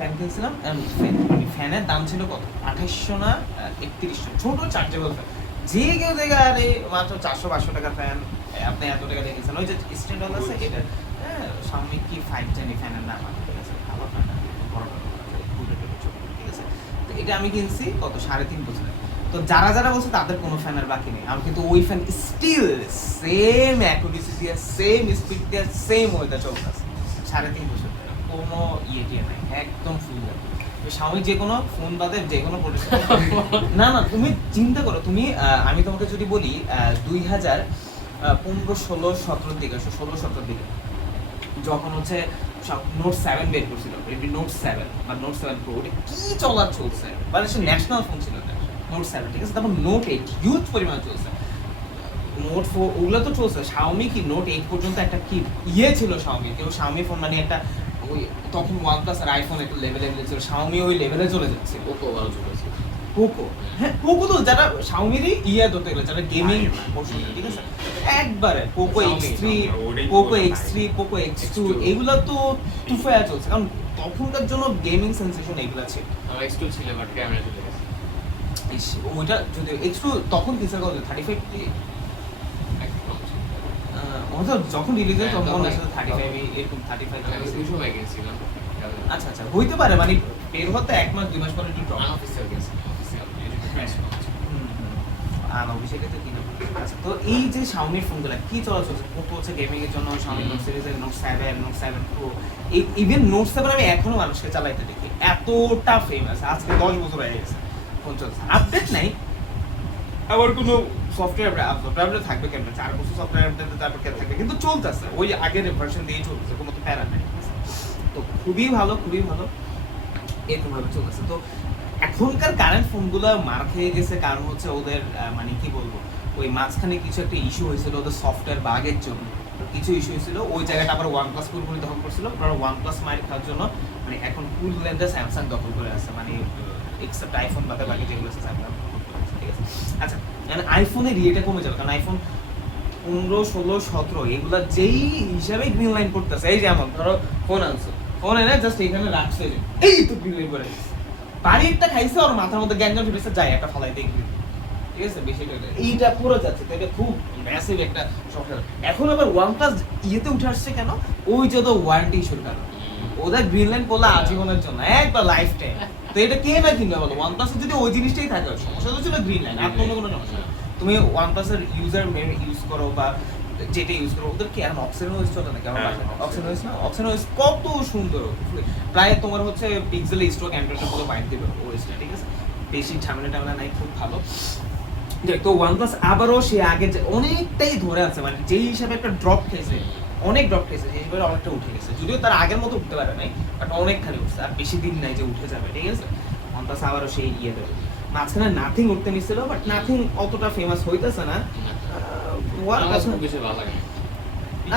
Fan কিনছিলাম, ফ্যানের দাম ছিল কত 2800 না 3100, ছোট চার্জেবল ফ্যান। যে কেউ দেখে আরে মাত্র 400-500 টাকা ফ্যান, আপনি এত টাকা দিয়ে কিনছেন। ওই যে স্ট্যান্ড আছে এটা, হ্যাঁ সামনে কি 5 জানি ফ্যানের নাম আছে, ঠিক আছে, ভালো ফ্যান বড় ছোট, ঠিক আছে। তো এটা আমি কিনছি কত 3.5 বছরে। তো যারা যারা বলছে তাদের কোনো ফ্যানের বাকি নেই, আমি কিন্তু ওই ফ্যান স্টিল সেম অ্যাকুরেসি দিয়ে, সেম স্পিড দিয়ে, সেম ওয়েতে চলতেছে 3.5 বছর ধরে, কোনো ইয়ে নাই, একদম ফুল। স্বামী যে কোনো ফোন বাদে যে কোনো প্রোডাক্ট না না, তুমি চিন্তা করো, তুমি আমি তোমাকে যদি বলি 2015-16-17 দিকে, 16-17 দিকে যখন হচ্ছে নোট 7 বের করছিল, রেডমি নোট 7 বা নোট 7 প্রো, ওটা কি চলার চলছে, মানে সে ন্যাশনাল ফোন ছিল নোট 7, ঠিক আছে। তারপর নোট 8 হিউজ পরিমাণ চলছে, নোট 4 ওগুলো তো চলছে। শাওমি কি নোট 8 পর্যন্ত একটা কি ইয়ে ছিল শাওমি, কেউ শাওমি ফোন মানে একটা ওই তখন OnePlus আর আইফোন একটা লেভেলে ছিল, শাওমি ওই লেভেলে চলে যাচ্ছে। পোকো ভালো চলেছে। পোকো, হ্যাঁ পোকো তো যারা শাওমিরই ইয়া ধরতে গেলে যারা গেমিং পছন্দ, ঠিক আছে, একবারে Poco X3, Poco X3, Poco X2 এগুলা তো তুফায়া চলছে, কারণ তখনকার জন্য গেমিং সেন্সেশন এগুলা ছিল। আমার X2 ছিল বাট ক্যামেরা চলে গেছে। ওইটা যদি X2 তখন কিসে কত 35 যখন রিলিজ হয় তখন মনে হয় 35 এরকম 35 আমি 200 টাকা কিনেছিলাম। আচ্ছা আচ্ছা, হইতে পারে, মানে বের হতে 1 মাস 2 মাস পরে একটু ড্রপ। আনঅফিসিয়াল কিনেছি, অফিসিয়াল অভিষেকে তো কিনা। আচ্ছা, তো এই যে শাওমির ফোনগুলো কি চলা চলছে, পোকো হচ্ছে গেমিং এর জন্য, শাওমি নোট সিরিজের note 7, note 7 pro, even note 7 আমি এখনো মানুষকে চালাইতে দেখি, এতটা ফেমাস, আজকে 10 বছর হয়ে গেছে ফোন চলছে, আপডেট নাই। আবার কোনো সফটওয়্যার আপডেট থাকবে কেন, 4 বছর সফটওয়্যার আপডেট তারপর কে থাকবে, কিন্তু চলতেছে ওই আগের ভার্সন দিয়ে চলতেছে, কোনো তো প্যারা নাই। তো খুবই ভালো, খুবই ভালো, এরকম ভাবে চলতেছে। তো এখনকার কারেন্ট ফোনগুলো মার খেয়ে গেছে, কারণ হচ্ছে ওদের মানে কি বলবো, ওই মাঝখানে কিছু একটা ইস্যু হয়েছিল ওদের সফটওয়্যার বাগের জন্য, কিছু ইস্যু হয়েছিল, ওই জায়গাটা আবার OnePlus পুরোপুরি দখল করছিল, কারণ OnePlus মার খাওয়ার জন্য মানে এখন ফুল লেন্থে স্যামসাং দখল করে আছে, মানে এক্সেপ্ট আইফোন বাদে বাকি যেগুলো আছে স্যামসাং দখল করে আছে, ঠিক আছে। আচ্ছা, মানে আইফোনের ইয়েটা কমে যাবে, কারণ আইফোন 15, 16, 17 এগুলা যেই হিসাবে গ্রিন লাইন করতেছে, এই যেমন ধরো ফোন আনছো, ফোন এনে জাস্ট এখানে রাখছে, এই তো গ্রিন লাইন করে বাড়ি একটা খাইছে, ওর মাথার মধ্যে গ্যাঞ্জাম ফেটেছে, যায় একটা ফলাই দেখবি, ঠিক আছে, বেশি এইটা পুরো যাচ্ছে, তো এটা খুব ম্যাসিভ একটা সমস্যা। এখন আবার OnePlus ইয়েতে উঠে আসছে কেন, ওই যে তো ওয়ারেন্টি ইস্যুর কারণে, ওদের গ্রিন লাইন করলে আজীবনের জন্য, একবার লাইফ টাইম। তো এটা কে না কিনবে বলো, OnePlus যদি ওই জিনিসটাই থাকে, সমস্যা তো ছিল গ্রিন লাইন, আর কোনো সমস্যা না। তুমি OnePlus এর ইউজার ইউজ করো বা যেটা ইউজ করো, ওদের কি এখন অক্সিজেন চলে নাকি, আমার অক্সিজেন কত সুন্দর, প্রায় তোমার হচ্ছে পিক্সেল স্ট্রোক অ্যান্ড্রয়েডের মতো বাইক দিবে ওএসটা, ঠিক আছে, বেশি ঝামেলা নাই, খুব ভালো। তো OnePlus আবারও সে আগে অনেকটাই ধরে আছে, মানে যেই হিসাবে একটা ড্রপ খেয়েছে, অনেক ড্রপ খেয়েছে, সেই হিসাবে অনেকটা উঠে গেছে, যদিও তার আগের মতো উঠতে পারে নাই, বাট অনেকখানি উঠছে, আর বেশি দিন নাই যে উঠে যাবে, ঠিক আছে। OnePlus আবারও সেই ইয়ে দেবে, মাঝখানে নাথিং উঠতে নিছিল, বাট নাথিং অতটা ফেমাস হইতেছে না। OnePlus খুব বেশি ভালো লাগে না,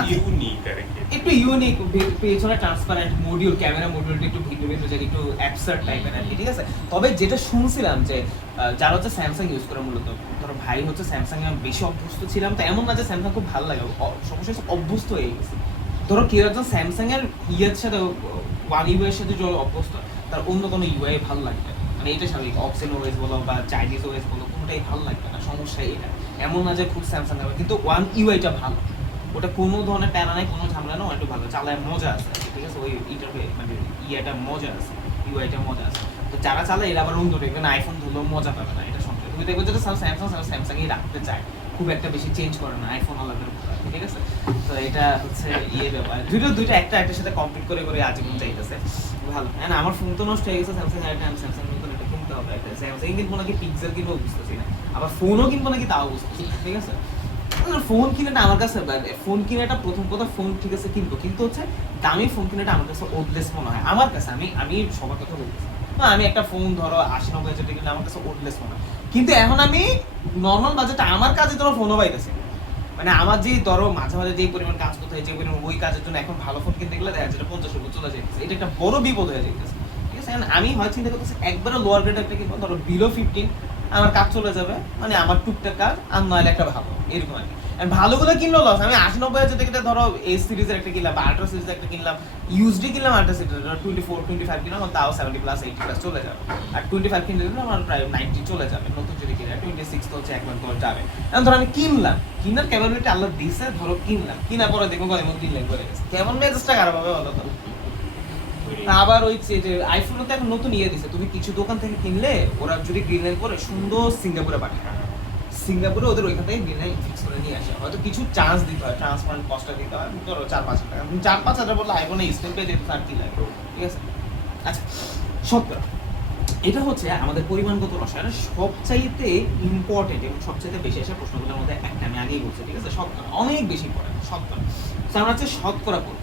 একটু ইউনিক, পেছনে ট্রান্সপারেন্ট মডিউল, ক্যামেরা মডিউলটা একটু ভিডিও একটু অ্যাবসার্ড টাইপের আর কি, ঠিক আছে। তবে যেটা শুনছিলাম যে যারা হচ্ছে স্যামসাং ইউজ করে, মূলত ধরো ভাই হচ্ছে স্যামসাং এ বেশি অভ্যস্ত ছিলাম, তো এমন না যে স্যামসাং খুব ভালো লাগে, সমস্যা হচ্ছে অভ্যস্ত হয়ে গেছে। ধরো কেউ একজন স্যামসাং এর ইয়ের সাথে ওয়ান ইউ এর সাথে যে অভ্যস্ত, তার অন্য কোনো ইউআই ভালো লাগবে না, মানে এটা স্বাভাবিক, অক্সেন ওএস বলো বা চাইনিজ ওএস বলো, কোনোটাই ভালো লাগবে না, সমস্যা এটা। এমন না যে খুব স্যামসাং হবে, কিন্তু ওয়ান ইউআইটা ভালো, ওটা কোনো ধরনের প্যারা নাই, কোনো ঝামেলা না, একটু ভালো চালায়, মজা আছে, ঠিক আছে, ওই ইন্টারফেস মানে ইয়েটা মজা আছে, ইউআইটা মজা আছে। তো যারা চালায় এরা আবার অন্য দেখবে না, আইফোন ধরলেও মজা পাবে না, এটা সমস্যা। তুমি দেখবে যেটা স্যামসাংই রাখতে চায়, খুব একটা বেশি চেঞ্জ করে না আইফোন আলাদা, ঠিক আছে। তো এটা হচ্ছে ইয়ে ব্যাপার, দুইটা একটা একটার সাথে কমপ্লিট করে করে আজীবন চাইতেছে, ভালো। হ্যাঁ, আমার ফোন তো নষ্ট হয়ে গেছে, স্যামসাং একটা, আমি স্যামসাং নতুন একটা কিনতে হবে, একটা স্যামসাং কিনবো নাকি পিক্সেল কিনবো বুঝতেছি না, আবার ফোনও কিনবো নাকি তাও বুঝতেছি না, ঠিক আছে। ফোন কিনাটা আমার কাছে, ফোন কিনাটা প্রথম কথা, ফোন ঠিক আছে কিনবো, কিন্তু হচ্ছে দামি ফোন কিনাটা আমার কাছে ওডলেস মনে হয়, আমার কাছে, আমি সবার কথা বলতেছি না, আমি একটা ফোন ধরো 80-90 হাজার টাকা কিনলে আমার কাছে ওডলেস মনে হয়, কিন্তু এখন আমি নর্মাল বাজেটে আমার কাজে ধরো ফোনও পাইতেছি, মানে আমার যে ধরো মাঝে মাঝে যে পরিমাণ কাজ করতে হয়, যে পরিমাণ ওই কাজের জন্য এখন ভালো ফোন কিনতে গেলে দেখা যাচ্ছে 50 উপর চলে যাইতেছে, এটা একটা বড় বিপদ হয়ে যাইতেছে, ঠিক আছে। আমি হয় চিন্তা করতেছি একবারে লোয়ার গ্রেড একটা কিনবো, ধরো বিলো 15, আমার কাজ চলে যাবে, মানে আমার টুকটাক কাজ, আর নয় একটা ভালো, এরকম আর কি। আর ভালোগুলো কিনলো লস। আমি 80-90 হাজার টাকা ধরো এই সিরিজের একটা কিনলাম বা আল্ট্রা সিরিজের একটা কিনলাম, ইউজডি কিনলাম আল্ট্রা সিরিজের 24-25 কিনলাম, তাও 70+-80+ চলে যাবে। আর 25 কিনলে আমার প্রায় 90 চলে যাবে। নতুন যদি কিনে 26 তো হচ্ছে 1 লাখ তোমার যাবে। এখন ধরো আমি কিনলাম, কিনার ক্যাপাবিলিটি আল্লাহ দিছে, ধরো কিনলাম, কিনার পরে দেখবো এমন 3 লাখ করে গেছে, কেমন মেজাজটা খারাপ হবে বলো তো? আবার ওই যে আইফোনও তো এখন নতুন দিছে, তুমি কিছু দোকান থেকে কিনলে ওরা যদি গ্রিন লাইন করে সুন্দর সিঙ্গাপুরে পাঠায়, সিঙ্গাপুরে ওদের ওইখান থেকে গ্রিন লাইন ফিক্স করে নিয়ে আসে, হয়তো কিছু চার্জ দিতে হয়, ট্রান্সপারেন্ট কস্টটা দিতে হয়, ধরো 4-5 টাকা, তুমি 4-5 হাজার বললে আইফোনে স্টেম পেয়ে যেতে 3 লাখ, ঠিক আছে? আচ্ছা, শতকরা এটা হচ্ছে আমাদের পরিমাণগত রসায়ন সবচাইতে ইম্পর্টেন্ট এবং সবচাইতে বেশি আসা প্রশ্নগুলোর মধ্যে একটা, আমি আগেই বলছি, ঠিক আছে? শতকরা অনেক বেশি ইম্পর্টেন্ট, শতকরা। তো আমরা হচ্ছে শতকরা করব।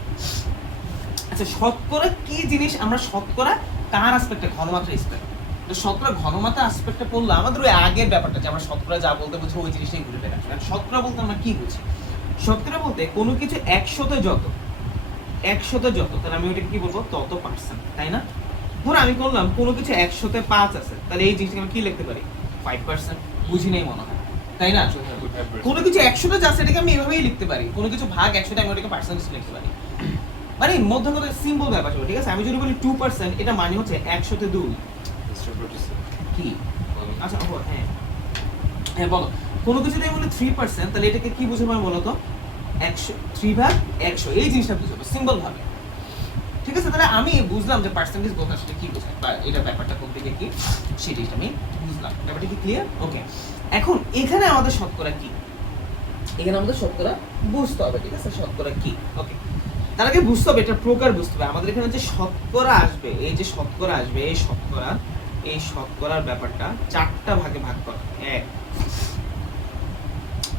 আচ্ছা, শতকরা কি জিনিস? আমরা শতকরা কার অ্যাসপেক্টে, ঘনমাত্রা অ্যাসপেক্ট। তো শতকরা ঘনমাত্রা অ্যাসপেক্টে পড়লে আমাদের ওই আগের ব্যাপারটা যে আমরা শতকরা যা বলতে বুঝি ওই জিনিসটাই ঘুরে ফিরে আসে। কারণ শতকরা বলতে আমরা কি বুঝি? শতকরা বলতে কোনো কিছু 100তে যত, 100তে যত, তাহলে আমি ওটাকে কি বলবো? তত পার্সেন্ট, তাই না? ধরো আমি করলাম কোনো কিছু 100তে 5 আছে, তাহলে এই জিনিসটাকে আমি কি লিখতে পারি? 5%। বুঝি নাই মনে হয়, তাই না? কোনো কিছু 100তে যা সেটাকে আমি এভাবেই লিখতে পারি, কোনো কিছু ভাগ 100তে আমি ওটাকে পার্সেন্টেজ লিখতে পারি। মানে মধ্যে সিম্পল ব্যাপার ছিল, ঠিক আছে? আমি যদি বলি 2%, এটা মানে হচ্ছে 100তে 2 কি? আচ্ছা, হ্যাঁ হ্যাঁ, বলো। কোনো কিছু যদি আমি বলি 3%, তাহলে এটাকে কি বুঝাবো বলো তো? 100, 3/100, এই জিনিসটা বুঝাবো সিম্পল ভাবে, ঠিক আছে? তাহলে আমি বুঝলাম যে পার্সেন্টেজ বলতে আসলে কি বোঝায় বা এটা ব্যাপারটা কোন দিকে কি, সেই জিনিসটা আমি বুঝলাম। ব্যাপারটা কি ক্লিয়ার? ওকে। এখন এখানে আমাদের শতকরা কি, এখানে আমাদের শতকরা বুঝতে হবে, ঠিক আছে? শতকরা কি, ওকে। তার আগে বুঝতে হবে এটা প্রকার বুঝতে হবে। আমাদের এখানে যে শতকরা আসবে, এই যে শতকরা আসবে, এই শতকরার ব্যাপারটা 4টা ভাগে ভাগ করা। এক,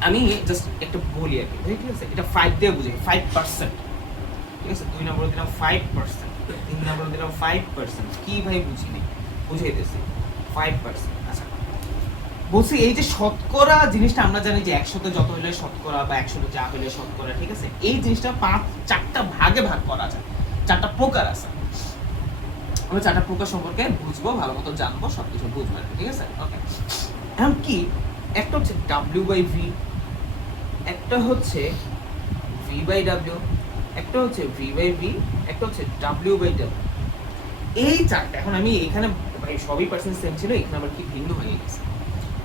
আমি জাস্ট একটা বলি আর কি, ঠিক আছে? এটা 5 দিয়ে বুঝাই, 5%, ঠিক আছে? 2 নম্বরে দিলাম 5%, 3 নম্বরে দিলাম 5%, কি ভাই বুঝিনি, বুঝাইতেছি 5%। আচ্ছা, বলছি এই যে শতকরা জিনিসটা আমরা জানি যে 100তে যত হইলে শতকরা বা 100তে যা হইলে শতকরা, ঠিক আছে? এই জিনিসটা 4টা ভাগে ভাগ করা যায়, 4টা প্রকার আছে। আমরা 4টা প্রকার সম্পর্কে বুঝবো, ভালো মতো জানবো, সবকিছু বুঝবো, ঠিক আছে? ওকে। এখন কি, একটা হচ্ছে W/V, একটা হচ্ছে V/W, একটা হচ্ছে V/V, একটা হচ্ছে W/W। এই 4টা, এখন আমি এখানে ভাই সবই পার্সেন্ট সেম ছিল, এখানে আবার কি ভিন্ন হয়ে গেছে,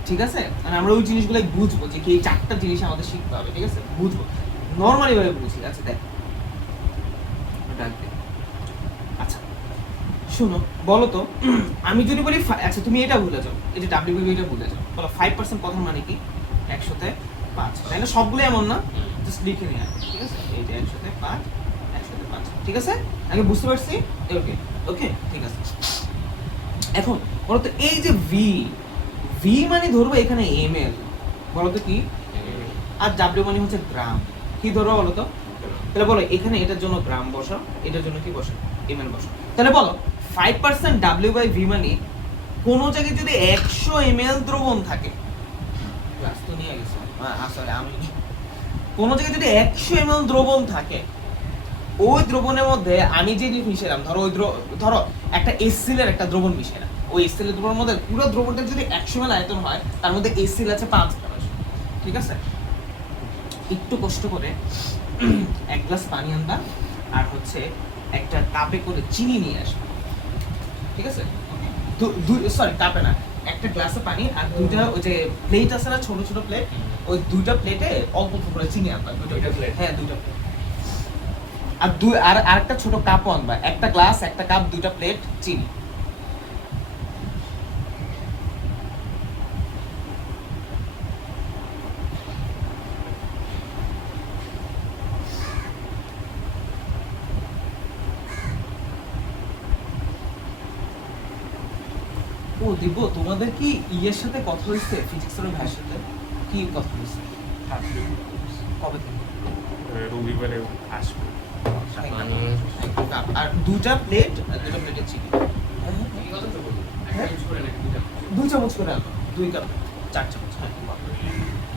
ঠিক আছে? মানে আমরা ওই জিনিসগুলোই বুঝবো যে কি এই 4টা জিনিস আমাদের শিখতে হবে, ঠিক আছে? বুঝবো নরমালি ভাবে বুঝি। আচ্ছা দেখ, আচ্ছা শোনো, বলো তো, আমি যদি বলি, আচ্ছা তুমি এটা ভুলে যাও, এটা W/V টা ভুলে যাও, বলো 5% কথার মানে কি? 100তে 5, তাই না? সবগুলো এমন না, জাস্ট লিখে নিয়ে আসবে, ঠিক আছে? এই যে 100তে 5, 100তে 5, ঠিক আছে? আমি বুঝতে পারছি, ওকে ওকে, ঠিক আছে। এখন বলো তো, এই যে V মানে ধরবো এখানে ml, বলো তো কি? আর W মানে হচ্ছে গ্রাম, কি ধরো বলো তো? তাহলে বলো এখানে এটার জন্য গ্রাম বসাও, এটার জন্য কি বসাও? ml বসাও। তাহলে বলো 5% W/V মানে কোন জায়গায় যদি 100 ml দ্রবণ থাকে, ক্লাস তো নিয়ে গেছে, আসলে আমি কোন জায়গায় যদি 100 ml দ্রবণ থাকে, ওই দ্রবণের মধ্যে আমি যে জিনিস মিশালাম, ধরো ওই ধরো একটা HCl এর একটা দ্রবণ মিশালাম, ওই HCl এর দ্রবণের মধ্যে পুরো দ্রবণটা যদি 100 ml আয়তন হয়, তার মধ্যে HCl আছে 5 গ্রাম, ঠিক আছে? একটু কষ্ট করে 1 গ্লাস পানি আনবা, আর হচ্ছে একটা কাপে করে চিনি নিয়ে আসবা, ঠিক আছে? সরি, কাপে না, একটা গ্লাসে পানি আর দুইটা ওই যে প্লেট আছে না, ছোট ছোট প্লেট, ওই দুইটা প্লেটে অল্প অল্প করে চিনি আনবা, দুইটা প্লেট, হ্যাঁ দুইটা প্লেট, আর আরেকটা ছোট কাপ আনবা, একটা গ্লাস, একটা কাপ, দুইটা প্লেট চিনি। ও দিব, তোমাদের কি ইয়ের সাথে কথা হয়েছে, ফিজিক্সের ভাইয়ের সাথে কি কথা হয়েছে? কবে থেকে? রবিবারে আসবে। আর দুটা প্লেট, দুটা প্লেটে চিনি, হ্যাঁ 2 চামচ করে আনো, 2 কাপ, 4 চামচ, হ্যাঁ কি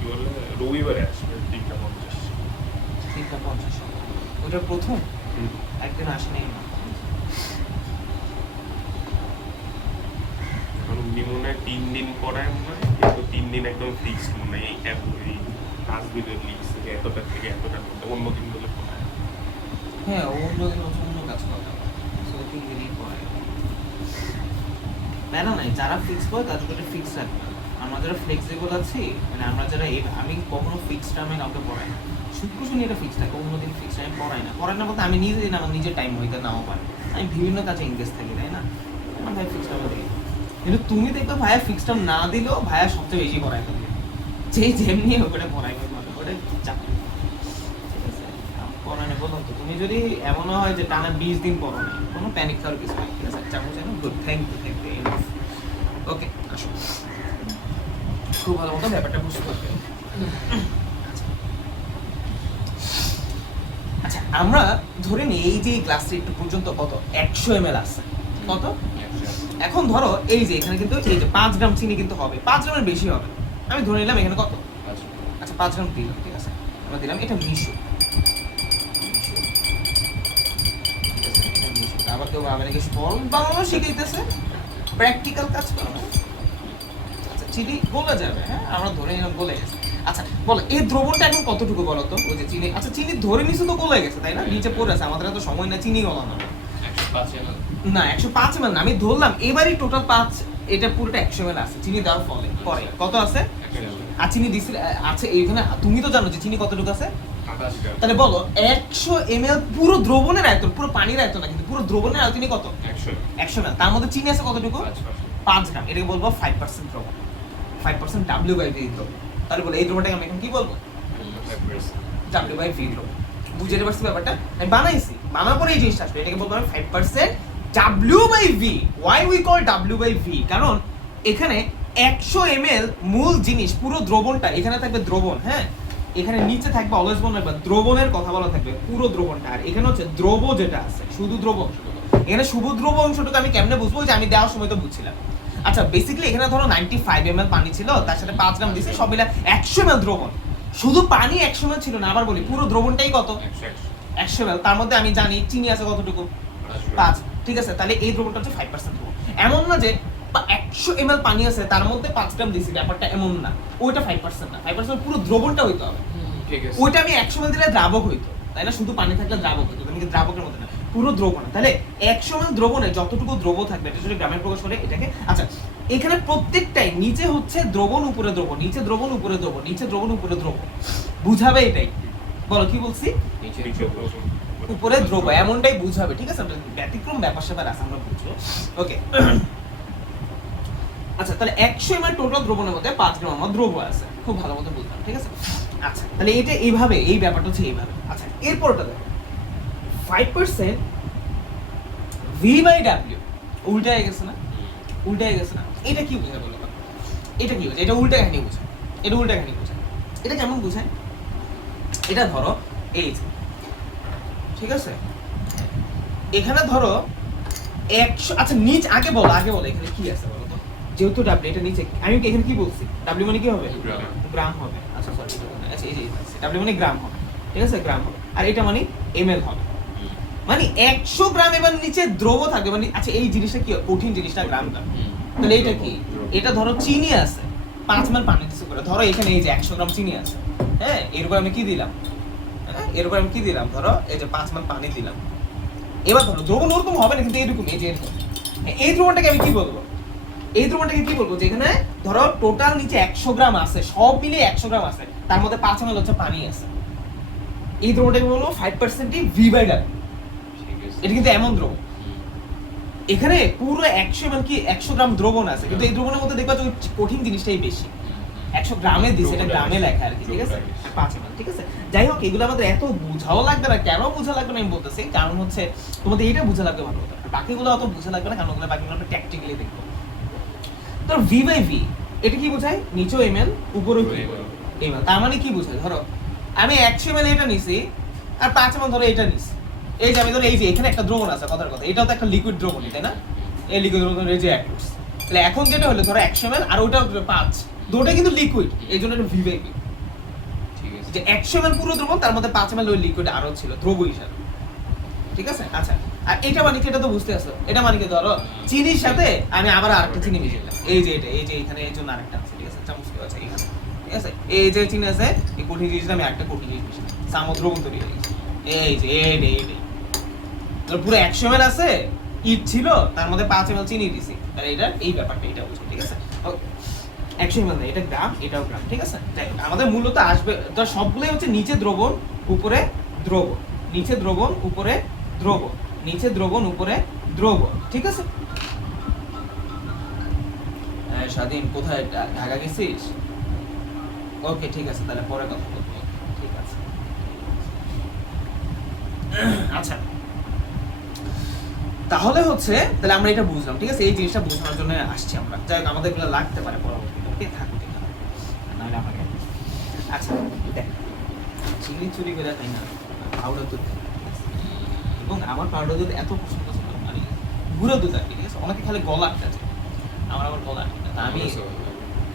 বলে, রবিবারে আসবে 3:50। 3:50, ওটা প্রথম একদিন আসে নাই না। উনি মনে হয় 3 দিন পরে মনে হয়, কিন্তু 3 দিন একদম ফিক্সড মনে হয়, এই আসবে লিস্ট থেকে এতটার মধ্যে অন্য দিন বলে কোথায় হ্যাঁ অন্য কাজ করে সো 3 দিনই পরে প্যারা নাই, যারা ফিক্স করে তাদের তো ফিক্স রাখবে। আমরা যারা ফ্লেক্সিবল আছি, মানে আমরা যারা আমি কখনো ফিক্স টাইমে কাউকে পড়াই না, শুক্র শনি এটা ফিক্স থাকে, অন্য দিন ফিক্স টাইম পড়াই না বলতে আমি নিজে দিন আমার নিজের টাইম হইতে নাও পারে, আমি বিভিন্ন কাজে এঙ্গেজ থাকি, তাই না? আমার ভাই ফিক্স টাইমে দিই, কিন্তু তুমি দেখবে ভাইয়া ফিক্স টাইম না দিলেও ভাইয়া সবচেয়ে বেশি পড়াই ফেলবে, যেমনি ওটা পড়াই ফেলবে, ওটা চাকরি। ঠিক আছে, পড়াই না বললাম তো, তুমি যদি এমন হয় যে টানা 20 দিন পড়ো না, কোনো প্যানিক খাওয়ার কিছু নেই, ঠিক আছে? চামচ যেন গুড, থ্যাংক ইউ এনাফ। ওকে, আসো, খুব ভালো মতো ব্যাপারটা বুঝতে পারবে। আচ্ছা, আমরা ধরে নিই এই যে গ্লাসটা একটু পর্যন্ত কত 100 ml আছে, কত? এখন ধরো এই যে এখানে কিন্তু এই যে 5 গ্রাম চিনি কিন্তু হবে, 5 গ্রামের বেশি হবে, আমি ধরে নিলাম এখানে কত, আচ্ছা 5 গ্রাম দিলাম, ঠিক আছে, আমরা দিলাম এটা মিশো, আবার কেউ আবার নাকি ফল বানানো শিখাইতেছে, প্র্যাকটিক্যাল কাজ করো না। আচ্ছা চিনি গলে যাবে, হ্যাঁ আমরা ধরে নিলাম গলে গেছে। আচ্ছা বলো এই দ্রবণটা এখন কতটুকু বলো তো? ওই যে চিনি, আচ্ছা চিনি ধরে নিছো তো গলে গেছে, তাই না? নিচে পড়ে আছে, আমাদের এত সময় না চিনি গলানো। 105 ml না 105 ml না, আমি ধরলাম এবারই টোটাল 5, এটা পুরোটা 100 ml আছে চিনি দেওয়ার ফলে, পরে কত আছে? আর চিনি দিছিল আছে এইখানে, তুমি তো জানো যে চিনি কতটুকু আছে, 28 গ্রাম তাহলে বলো 100 ml পুরো দ্রবণের আয়তন, পুরো পানির আয়তন না কিন্তু পুরো দ্রবণের আয়তনই কত? 100 ml, তার মধ্যে চিনি আছে কতটুকু? 5 গ্রাম, এটাকে বলবো 5% দ্রবণ, 5% W/V দ্রবণ। তাহলে বলো এই দ্রবণটাকে আমি এখন কি বলবো? 5% W/V দ্রবণ। বুঝতে পারছি ব্যাপারটা? আমি বানাইছি, বানার পরে এই জিনিসটা আসবে, এটাকে বলবো আমি 5% W/V। Why we call W/V? কারণ এখানে 100 ml মূল জিনিস, পুরো দ্রবণটা এখানে থাকবে দ্রবণ, হ্যাঁ এখানে নিচে থাকবে অলওয়েজ মনে রাখবে দ্রবণের কথা বলা থাকবে, পুরো দ্রবণটা, আর এখানে হচ্ছে দ্রব যেটা আছে শুধু দ্রব অংশটুকু। এখানে শুধু দ্রব অংশটুকু আমি কেমনে বুঝবো? যে আমি দেওয়ার সময় তো বুঝছিলাম। আচ্ছা বেসিক্যালি এখানে ধরো 95 ml পানি ছিল, তার সাথে 5 গ্রাম দিয়েছে, সব মিলে 100 ml দ্রবণ। শুধু পানি 100 ml ছিল না, আবার বলি পুরো দ্রবণটাই কত? 100 ml, তার মধ্যে আমি জানি চিনি আছে কতটুকু? 5, ঠিক আছে, তাহলে এই দ্রবণটা হচ্ছে 5% দ্রবণ। এমন না যে 100 ml পানি আছে তার মধ্যে 5 গ্রাম দিছি, ব্যাপারটা এমন না, ওইটা 5% না, 5% পুরো দ্রবণটা হইতে হবে। ঠিক আছে, ওইটা আমি 100 ml দিলে দ্রাবক হইতো, তাই না? শুধু পানি থাকলে দ্রাবক হইতো, তুমি দ্রাবকের মধ্যে না, পুরো দ্রবণ। তাহলে 100 ml দ্রবণে যতটুকু দ্রব থাকবে এটা যদি গ্রামে প্রকাশ করে এটাকে, আচ্ছা এখানে প্রত্যেকটাই নিচে হচ্ছে দ্রবণ উপরে দ্রবণ, নিচে দ্রবণ উপরে দ্রবণ, নিচে দ্রবণ উপরে দ্রবণ, বুঝাবে এটাই। বলো কি বলছি? উপরে দ্রব এমনটাই বুঝাবে, ঠিক আছে? ব্যতিক্রম ব্যাপার স্যাপার আছে, আমরা বুঝবো। ওকে, আচ্ছা তাহলে 100 ml টোটাল দ্রবণের মধ্যে 5 গ্রাম আমার দ্রব আছে, খুব ভালো মতো বুঝলাম, ঠিক আছে? আচ্ছা তাহলে এটা এইভাবে, এই ব্যাপারটা হচ্ছে এইভাবে। আচ্ছা এরপরটা দেখো 5% V/W, উল্টা হয়ে গেছে না? উল্টা হয়ে গেছে না? এটা কি বোঝায় বলো? এটা কি বোঝায়? এটা উল্টা কাহিনী বোঝায়, এটা উল্টা কাহিনী বোঝায়। এটা কেমন বোঝায়? এটা ধরো এই যে, ঠিক আছে, এখানে ধরো 100, আচ্ছা নিচ আগে বলো এখানে কি আছে বলো তো? যেহেতু W এটা নিচে, আমি এখানে কি বলছি? W মানে কি হবে? গ্রাম হবে। আচ্ছা সরি, আচ্ছা এই যে W মানে গ্রাম হবে, ঠিক আছে, গ্রাম হবে, আর এটা মানে ml হবে, মানে 100 গ্রাম এবার নিচে দ্রব থাকবে, মানে আচ্ছা এই জিনিসটা কি কঠিন জিনিসটা গ্রামটা, তাহলে এটা কি? এটা ধরো চিনি আছে, 5 ml পানি দিছে করে, ধরো এখানে এই যে 100 গ্রাম চিনি আছে, হ্যাঁ এর উপর আমি কি দিলাম? হ্যাঁ এর উপর আমি কি দিলাম? ধরো এই যে 5 ml পানি দিলাম। এবার ধরো দ্রবণ ওরকম হবে না, কিন্তু এইরকম, এই যে এরকম, এই দ্রবণটাকে আমি কি বলবো? এই দ্রবণটাকে কি বলবো? যেখানে ধরো টোটাল নিচে 100 গ্রাম আছে, সব মিলে 100 গ্রাম আছে, তার মধ্যে 5 ml হচ্ছে পানি আছে, এই দ্রবণটাকে বলবো 5% V/W। এটা কিন্তু এমন দ্রবণ, এখানে পুরো 100 ml কি 100 গ্রাম দ্রবণ আছে, কিন্তু এই দ্রবণের মধ্যে দেখবা যে কঠিন জিনিসটাই বেশি, 100 গ্রামে দিছে, এটা গ্রামে লেখা আর কি, ঠিক আছে, 5 ml, ঠিক আছে। যাই হোক এগুলো আমাদের এত বোঝাও লাগবে না, কেন বোঝা লাগবে না আমি বলতেছি, কারণ হচ্ছে তোমাদের এটা বোঝা লাগবে ভালো কথা, বাকিগুলো অত বোঝা লাগবে না, কারণ ওগুলো বাকিগুলো আমরা ট্যাকটিক্যালি দেখবো। তো V/V এটা কি বোঝায়? নিচেও ml উপরেও ml, তার মানে কি বোঝায়? ধরো আমি 100 ml এটা নিছি আর 5 ml ধরো এটা নিছি, এই যে আমি ধরো এই যে এখানে একটা দ্রবণ আছে, কথার কথা এটাও তো একটা লিকুইড দ্রবণ, তাই না? এই লিকুইড দ্রবণ এই যে অ্যাক্টস, তাহলে এখন যেটা হলো ধরো 100 ml আর ওটা 5, দুটোই কিন্তু লিকুইড, এই জন্য এটা V/V, ঠিক আছে, যে 100 ml পুরো দ্রবণ, তার মধ্যে 5 ml ওই লিকুইড আরো ছিল দ্রব হিসাবে, ঠিক আছে। আচ্ছা আর এটা মানে কি? এটা তো বুঝতে আসছো, এটা মানে কি? ধরো চিনির সাথে আমি আবার আরেকটা চিনি মিশাইলাম, এই যে এটা, এই যে এখানে এই জন্য আরেকটা আছে, ঠিক আছে, চামচ আছে এখানে, ঠিক আছে? এই যে চিনে আছে এই কঠিন জিনিসটা আমি একটা কঠিন জিনিস মিশাই সামুদ্র তৈরি হয়ে গেছে এই যে এই তোর পুরো 100 ml আছে ইট ছিল তার মধ্যে 5 ml চিনি দিছি তাহলে এটা এই ব্যাপারটা এটা বুঝো ঠিক আছে 100 ml না এটা গ্রাম এটাও গ্রাম ঠিক আছে যাই হোক, আমাদের মূলত আসবে তো সবগুলোই হচ্ছে নিচে দ্রবণ উপরে দ্রবণ নিচে দ্রবণ উপরে দ্রবণ নিচে দ্রবণ উপরে দ্রবণ ঠিক আছে স্বাধীন কোথায় ঢাকা গেছিস ওকে ঠিক আছে তাহলে পরে কথা বলবো ঠিক আছে আচ্ছা তাহলে হচ্ছে তাহলে আমরা এটা বুঝলাম ঠিক আছে এই জিনিসটা বোঝানোর জন্য আসছি আমরা যাই হোক আমাদের এগুলো লাগতে পারে পরবর্তীতে ওকে থাকুক এখানে নাহলে আমাকে আচ্ছা দেখ চিংড়ি চুরি করে তাই না পাউডার দুধ খাই, ঠিক আছে? এবং আমার পাউডার দুধ এত পছন্দ ছিল মানে গুঁড়ো দুধ আর কি, ঠিক আছে অনেকে খালি গলা আটটা যায় আমার আবার গলা আটকে না তা আমি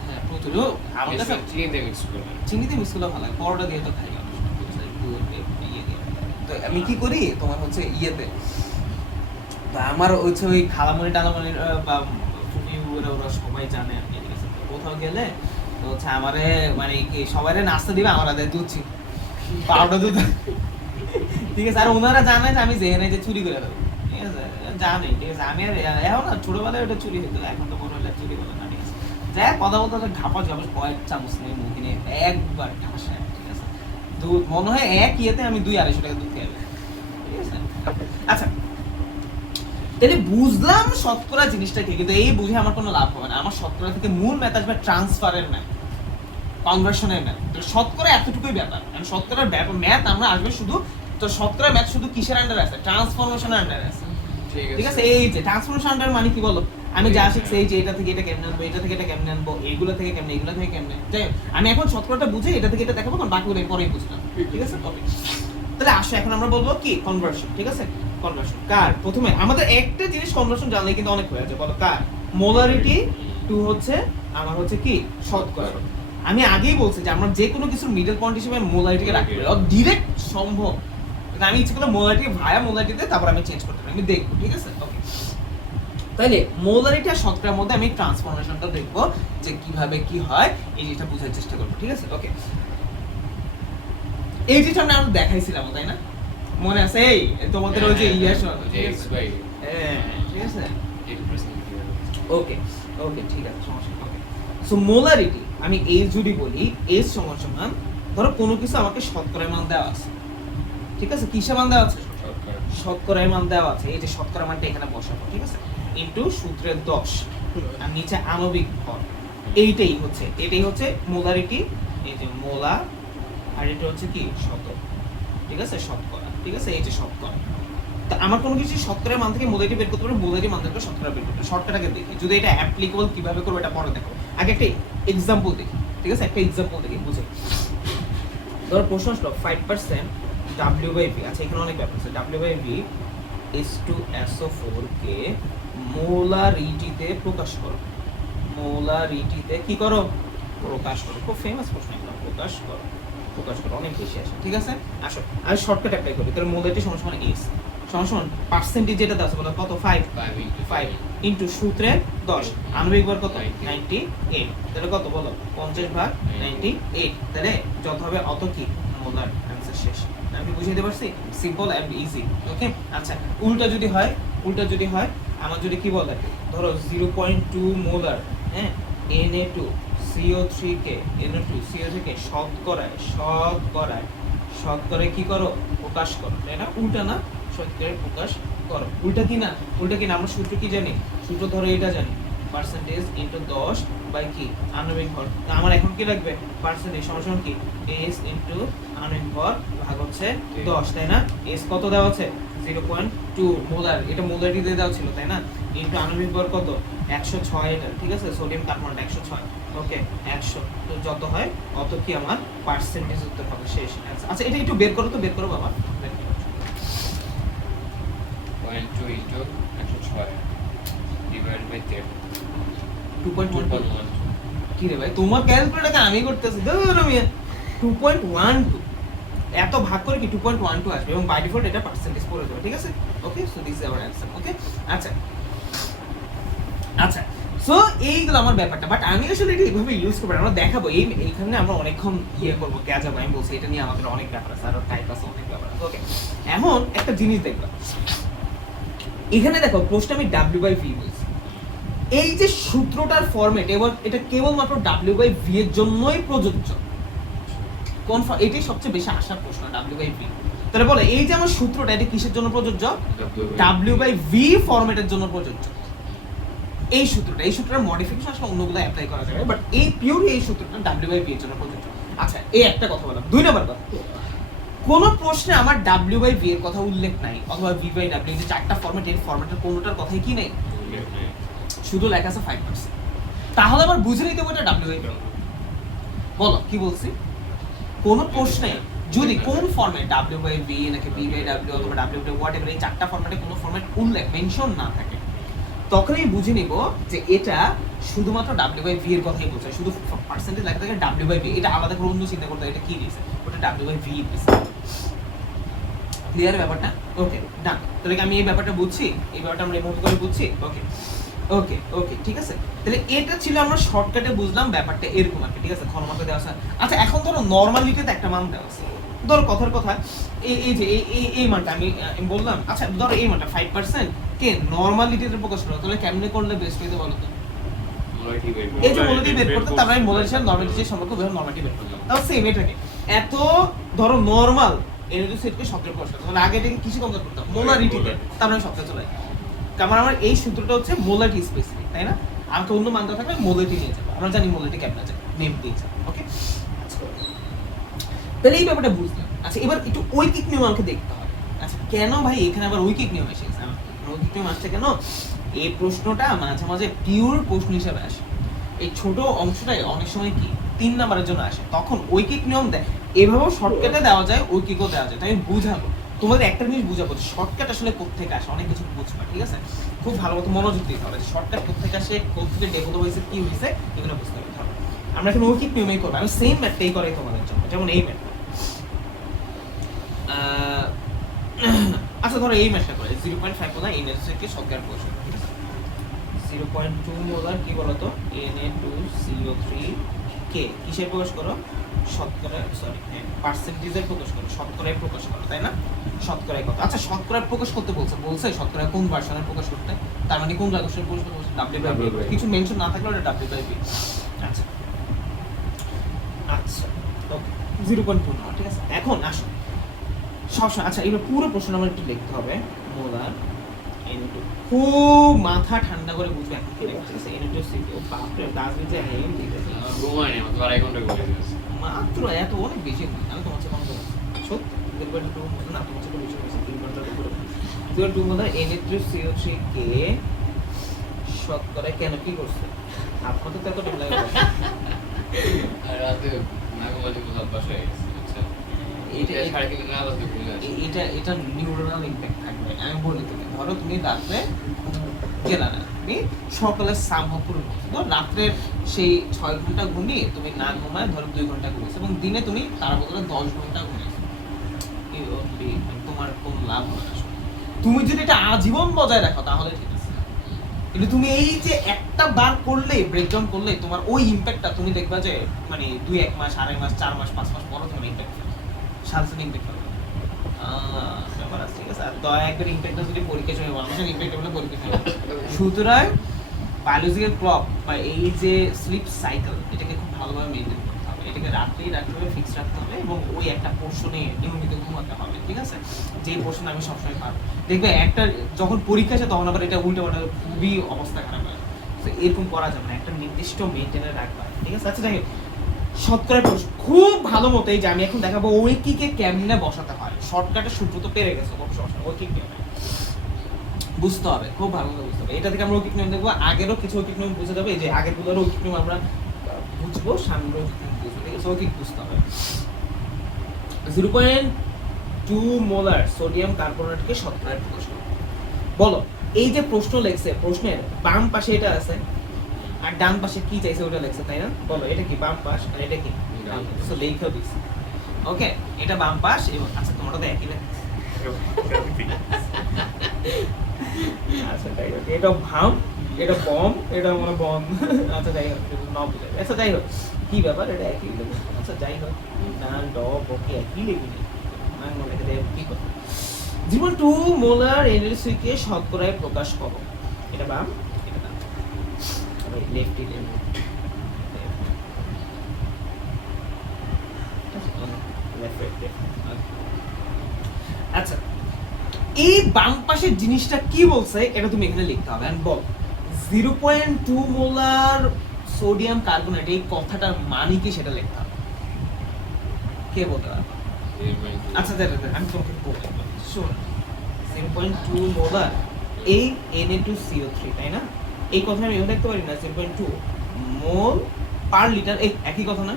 হ্যাঁ প্রচুর আমার কাছে চিনিতে মিক্স করে চিংড়িতে মিক্স করলে ভালো লাগে পরোটা দিয়ে তো খাই অনেক সময়, ঠিক আছে? দুধ দিয়ে, ইয়ে দিয়ে। তো আমি কি করি তোমার হচ্ছে ইয়েতে তা আমার হচ্ছে ওই খালামণি টালামণি বা ফুপি ওরা সবাই জানে আর কি, ঠিক আছে তো কোথাও গেলে তো হচ্ছে আমারে মানে কি সবাইরে নাস্তা দিবে আমার আদায় দুধ ছিল পাউডার দুধ ঠিক আছে আর ওনারা জানে যে আমি যেখানে যে চুরি করে দেবো ঠিক আছে জানে ঠিক আছে আমি আর এখন না ছোটবেলায় ওটা চুরি হতো এখন তো মনে হলে চুরি হলো না ঠিক আছে যাই হোক, কথা বলতে ঘাপা ঝাপা কয়েক চামচ নিয়ে মুখে নিয়ে একবার ঠাসায় ঠিক আছে দুধ মনে হয় এক ইয়েতে আমি 200-250 টাকা দুধ খেয়ে ফেলি, ঠিক আছে আচ্ছা তাহলে বুঝলাম শতকরা জিনিসটা কি কিন্তু এই বুঝে আমার কোনো লাভ হবে না আমার শতকরা থেকে মূল ম্যাথ আসবে ট্রান্সফারের ম্যাথ কনভার্সনের ম্যাথ তো শতকরা এতটুকুই ব্যাপার কারণ শতকরার ব্যাপার ম্যাথ আমরা আসবে শুধু তো শতকরা ম্যাথ শুধু কিসের আন্ডারে আছে ট্রান্সফরমেশনের আন্ডারে আছে ঠিক আছে এই যে ট্রান্সফরমেশন আন্ডার মানে কি বলো আমি যা শিখছি এই যে এটা থেকে এটা কেমনে আনবো এটা থেকে এটা কেমনে আনবো এইগুলো থেকে কেমনে এগুলো থেকে কেমনে যাই হোক, আমি এখন শতকরাটা বুঝে এটা থেকে এটা দেখাবো কারণ বাকিগুলো আমি পরেই বুঝলাম ঠিক আছে ওকে তাহলে আসো এখন আমরা বলবো কি কনভার্সন ঠিক আছে কনভার্সন কার প্রথমে আমাদের একটা জিনিস কনভার্সন জানলে কিন্তু অনেক হয়ে যায় বলো কার মোলারিটি টু হচ্ছে আমার হচ্ছে কি শতকরা আমি আগেই বলছি যে আমরা যে কোনো কিছুর মিডল পয়েন্ট হিসেবে মোলারিটিকে রাখতে পারি ডিরেক্ট সম্ভব কিন্তু আমি ইচ্ছে করলে মোলারিটি ভায়া মোলারিটিতে তারপর আমি চেঞ্জ করতে পারি আমি দেখবো ঠিক আছে ওকে তাইলে মোলারিটি আর শতকরার মধ্যে আমি ট্রান্সফরমেশনটা দেখবো যে কিভাবে কি হয় এই জিনিসটা বোঝার চেষ্টা করবো ঠিক আছে ওকে এই জিনিসটা আমরা দেখাইছিলাম তাই না মনে আছে এই তোমাদের ওই যে ইয়েশন ঠিক আছে ওকে ওকে ঠিক আছে সমস্যা নেই ওকে সো মোলারিটি আমি এই যদি বলি এস সমান সমান ধরো কোনো কিছু আমাকে শতকরায় মান দেওয়া আছে ঠিক আছে কিসে মান দেওয়া আছে শতকরায় মান দেওয়া আছে এই যে শতকরা মানটা এখানে বসাবো ঠিক আছে ইনটু সূত্রের 10 আর নিচে আণবিক ভর এটাই হচ্ছে মোলারিটি এই যে মোলা আর এটা হচ্ছে কি শতক ঠিক আছে শতকরা ঠিক আছে এই যে শতকরা তো আমার কোনো কিছু শতকরার মান থেকে মোলারিটি বের করতে পারবো মোলারিটি মান থেকে শতকরা বের করতে শর্টকাটটাকে দেখি যদি এটা অ্যাপ্লিকেবল কিভাবে করব এটা পরে দেখো আগে একটা एग्जांपल দেখি ঠিক আছে একটা एग्जांपल দেখি বুঝো ধর প্রশ্ন আসলো 5% W/V আচ্ছা এখানে অনেক ব্যাপার আছে W/V H2SO4 কে মোলারিটিতে প্রকাশ করো মোলারিটিতে কি করো প্রকাশ করো খুব ফেমাস প্রশ্ন এটা প্রকাশ করো অনেক বেশি আসে ঠিক আছে আসো আমি শর্টকাট অ্যাপ্লাই করি তাহলে মোলারিটি সমান সমান S সমান সমান পার্সেন্টেজ যেটা দাও বলো কত 5 ইনটু সূত্রে 10 আণবিক ভর কত 98 তাহলে কত বলো 50/98 তাহলে যত হবে অত কি মোলার आंसर শেষ আমি বুঝিয়ে দিতে পারছি সিম্পল এন্ড ইজি ওকে আচ্ছা উল্টা যদি হয় আমার যদি কি বলে ধরো 0.2 মোলার হ্যাঁ Na2CO3 কে Na2 CO3 কে শতকরায় কি করো প্রকাশ করো তাই না উল্টা না শতকরায় প্রকাশ করো উল্টা কি না আমরা সূত্র কি জানি সূত্র ধরো এটা জানি পার্সেন্টেজ ইনটু 10 বাই কি আণবিক ভর আমার এখন কি লাগবে পার্সেন্টেজ সমান কি S ইনটু আণবিক ভর ভাগ হচ্ছে 10 তাই না S কত দেওয়া আছে 0.2 মোলার এটা মোলারিটি দিয়ে দেওয়া ছিল তাই না ইনটু আণবিক ভর কত 106 এটা ঠিক আছে সোডিয়াম কার্বনেট 106 ওকে 100 তো যত হয় অত কি আমার পার্সেন্টেজ উত্তর হবে শেষ আচ্ছা এটা একটু বের করো বাবা বের করো 0.2 into 106 divided by 10 2.12 কি রে ভাই তোমার ক্যালকুলেটরটা আমি করতেছি ধরো আমি 2.12 এত ভাগ করে কি 2.12 আসবে এবং বাই ডিফল্ট এটা পার্সেন্টেজ করে দেবে ঠিক আছে okay so this is our answer okay আচ্ছা সো এইগুলো আমার ব্যাপারটা, বাট আমি আসলে এটা এইভাবে ইউজ করবো না। আমরা দেখাবো এইখানে আমরা অনেকক্ষণ করবো যাবো, আমি বলছি এটা নিয়ে আমাদের অনেক ব্যাপার আছে, আরো টাইপ আছে, অনেক ব্যাপার আছে। ওকে, এখন একটা জিনিস দেখলাম এখানে, দেখো প্রশ্ন আমি W/V বলছি, এই যে সূত্রটার ফরম্যাট এবার এটা কেবলমাত্র W/V এর জন্যই প্রযোজ্য। এটাই সবচেয়ে বেশি আসার প্রশ্ন, W/V। তাহলে বলে এই যে আমার সূত্রটা এটা কিসের জন্য প্রযোজ্য? W/V ফরম্যাটের জন্য প্রযোজ্য। এই সূত্রটার মডিফিকেশন আসলে অন্যগুলো অ্যাপ্লাই করা যাবে, বাট এই পিওর এই সূত্রটা W/V এর জন্য প্রযোজ্য। আচ্ছা, এই একটা কথা বললাম। 2 নাম্বার কথা, কোন প্রশ্নে আমার W/V এর কথা উল্লেখ নাই, অথবা V/W যে চারটা ফরম্যাট, এই ফরম্যাটের কোনোটার কথাই কি নেই, শুধু লেখা আছে 5%। তাহলে আবার বুঝে নিতে হবে এটা W/V। বলো কি বলছি? কোন প্রশ্নে যদি কোন ফরম্যাট W/V নাকি V/W অথবা W/W হোয়াটএভার এই চারটা ফরম্যাটে কোনো ফরম্যাট উল্লেখ মেনশন না থাকে, তখনই বুঝে নিব যে এটা শুধুমাত্র W/V এর কথাই বলছে, শুধু পার্সেন্টেজ লেখা থাকে W/V, এটা আলাদা করে অন্য চিন্তা করতে এটা কি দিয়েছে, ওটা W/V দিয়েছে। ক্লিয়ার ব্যাপারটা? ওকে, ডান। তাহলে কি আমি এই ব্যাপারটা বুঝছি, এই ব্যাপারটা আমরা এভাবে করে বুঝছি? ওকে ওকে ওকে, ঠিক আছে। তাহলে এটা ছিল আমরা শর্টকাটে বুঝলাম ব্যাপারটা এরকম আর কি, ঠিক আছে। ঘনমাত্রা দেওয়া আছে। আচ্ছা, এখন ধরো নরমালিটিতে একটা মান দেওয়া আছে, ধরো কথার কথা এই যে এই মানটা আমি বললাম, আচ্ছা ধরো এই মানটা 5% কে নরমালিটিতে প্রকাশ করা, তাহলে কেমনে করলে বেস্ট হইতে বলো তো? এই যে মোলারিটি বের করতে, তারপরে আমি মোলারিটির সাথে নরমালিটির সম্পর্ক বের নরমালিটি বের করলাম, তাও সেম এটাকে এত ধরো নরমাল এর সেটকে সবচেয়ে প্রকাশ করতে, মানে আগে এটাকে কিসে কনভার্ট করতাম? মোলারিটিতে, তারপরে সবচেয়ে চলে যায়। কারণ আমার এই সূত্রটা হচ্ছে মোলারিটি স্পেসিফিক, তাই না? আমাকে অন্য মান দেওয়া থাকলে মোলারিটি নিয়ে যাবো, আমরা জানি মোলারিটি কেমন যায়, নেম দিয়ে যাবো। ওকে, তাহলে এই ব্যাপারটা বুঝলাম। আচ্ছা, এবার একটু ঐকিক নিয়ম আমাকে দেখতে হবে। আচ্ছা, কেন ভাই এখানে আবার ঐকিক নিয়ম এসে গেছে? ঐকিক নিয়ম আসছে কেন? এই প্রশ্নটা মাঝে মাঝে পিওর প্রশ্ন হিসেবে আসে, এই ছোট অংশটাই অনেক সময় কি 3 নাম্বারের জন্য আসে, তখন ঐকিক নিয়ম দেয়। এভাবেও শর্টকাটে দেওয়া যায়, ঐকিকও দেওয়া যায়। তাই আমি বুঝাবো তোমাদের, একটা জিনিস বুঝাবো শর্টকাট আসলে কোত্থেকে আসে, অনেক কিছু বুঝবা, ঠিক আছে? খুব ভালো মতো মনোযোগ দিতে হবে, শর্টকাট কোত্থেকে আসে, কোত্থেকে ডেভেলপ হয়েছে, কি হয়েছে, এগুলো বুঝতে হবে। আমরা এখন ঐকিক নিয়মেই করবো, আমি সেম ম্যাথটাই করাই তোমাদের জন্য, যেমন এই ম্যাথ। আচ্ছা ধরো এই ম্যাথটা করে 0.5 মোলার NH2 শতকরা প্রকাশ করো, ঠিক আছে? 0.2 মোলার কি বলতো Na2CO3 কে কিসের প্রকাশ করো? শতকরা, সরি পার্সেন্টেজের প্রকাশ করো, শতকরায় প্রকাশ করো, তাই না? শতকরায় কত? আচ্ছা, শতকরায় প্রকাশ করতে বলছে শতকরা কোন ভার্সনের প্রকাশ করতে, তার মানে কোন রাশির প্রকাশ করতে বলছে? W/V। কিছু মেনশন না থাকলে ওটা W/V। আচ্ছা আচ্ছা, ওকে 0.2 না, ঠিক আছে। এখন আসো সবসময়, আচ্ছা এবার পুরো প্রশ্ন আমার একটু লিখতে হবে। মোলার N2, খুব মাথা ঠান্ডা করে বুঝবে এখন কি লিখতে আছে। N2CO, বাপরে দাঁড়িয়ে যে হেম লিখেছে রোমানি মত 2.5 ঘন্টা করে দিয়েছে মাত্র, এত অনেক বেশি। আমি তোমার চেয়ে কম বলছি সত্যি, 0.2 না তোমার চেয়ে বেশি হয়েছে, 3 ঘন্টা পুরো 0.2 মোলার Na2CO3 কে শতকরা কেন কি করছে? আপনাদের তো এত টাইম লাগে আর রাতে নাগমালি কোথাও বসে আচ্ছা এটা ছাড়া কি না বাজে ভুলে আছে এটা নিউরোনাল ইমপ্যাক্ট থাকবে। আমি বলি তুমি, ধরো তুমি রাত্রে গেলা না, তুমি সকালে সামহাপুর রাত্রের সেই 6 ঘন্টা ঘুমিয়ে তুমি না ঘুমায় ধরো 2 ঘন্টা ঘুমিয়েছো, এবং দিনে তুমি তার বদলে 10 ঘন্টা ঘুমিয়েছো, তোমার কোন লাভ হবে না। তুমি যদি এটা আজীবন বজায় রাখো তাহলে ঠিক আছে, কিন্তু তুমি এই যে একটা বার করলে, ব্রেকডাউন করলে, তোমার ওই ইমপ্যাক্টটা তুমি দেখবা যে মানে 2-1 মাস, 2.5 মাস, 4 মাস, 5 মাস পরে তোমার ইমপ্যাক্ট সালসেন ইমপ্যাক্ট হবে। ব্যাপার আছে, ঠিক আছে? আর দয়া একবার ইমপ্যাক্টটা যদি পরীক্ষা সময় মানুষের ইমপ্যাক্ট হলে পরীক্ষা সময়, সুতরাং বায়োলজিক্যাল ক্লক বা এই যে স্লিপ সাইকেল, এটাকে খুব ভালোভাবে মেনটেন করতে হবে, এটাকে রাত্রেই রাখতে হবে, ফিক্স রাখতে হবে, এবং ওই একটা পোর্শনে নিয়মিত ঘুমাতে হবে, ঠিক আছে? যে পোর্শন আমি সবসময় পাবো, দেখবে একটা যখন পরীক্ষা আছে তখন আবার এটা উল্টে পাল্টা খুবই অবস্থা খারাপ হয়। তো এরকম করা যাবে না, একটা নির্দিষ্ট মেনটেনে রাখবা, ঠিক আছে? আচ্ছা যাই হোক, শতকরা প্রশ্ন খুব ভালো মতো, এই যে আমি এখন দেখাবো ঐকিকে কেমনে বসাতে হয়। শর্টকাটের সূত্র তো পেরে গেছো, কোনো সমস্যা, ঐকিক নিয়ম বুঝতে হবে, খুব ভালো করে বুঝতে হবে। এটা থেকে আমরা ঐকিক নিয়ম দেখবো, আগেরও কিছু ঐকিক নিয়ম বুঝে যাবে, এই যে আগের গুলোর ঐকিক নিয়ম আমরা বুঝবো, সামনের ঐকিক নিয়ম বুঝবো, ঠিক আছে? ঐকিক বুঝতে হবে। 0.2 মোলার সোডিয়াম কার্বনেটকে শতকরায় প্রকাশ করো। বলো, এই যে প্রশ্ন লেখছে, প্রশ্নের বাম পাশে এটা আছে আর ডান পাশে কি চাইছে ওটা লেখছে, তাই না? বলো এটা কি বাম পাশ আর এটা কি ডান পাশ? সো লেখা দিছি, ওকে? এটা বাম পাশ, এবং আচ্ছা তোমরা তো একই লেখা, আচ্ছা তাই এটা বাম এটা বম, এটা মানে বম। আচ্ছা যাই হোক, ন বুঝাই। আচ্ছা যাই হোক, কি ব্যাপার, এটা একই লেভেল। আচ্ছা যাই হোক, ডান ড বকে একই লেভেল। আমি মনে করি কি কথা। 0.2 মোলার এনএলসি-কে শতকরায় প্রকাশ করো। এটা বাম, এটা ডান। আবার লেফট লেফট। আচ্ছা, এই বাম পাশের জিনিসটা কি বলছে এটা তুমি এখানে লিখতে হবে। এন্ড বল 0.2 মোলার সোডিয়াম কার্বনেট, এই কথাটার মানে কি সেটা লিখতে হবে। কে বলতে পারবে? আচ্ছা আমি তোমাকে বলবো, শোন। 0.2 মোলার এই Na2CO3, তাই না? এই কথা আমি এখানে লিখতে পারি না 0.2 মোল পার লিটার, এই একই কথা না?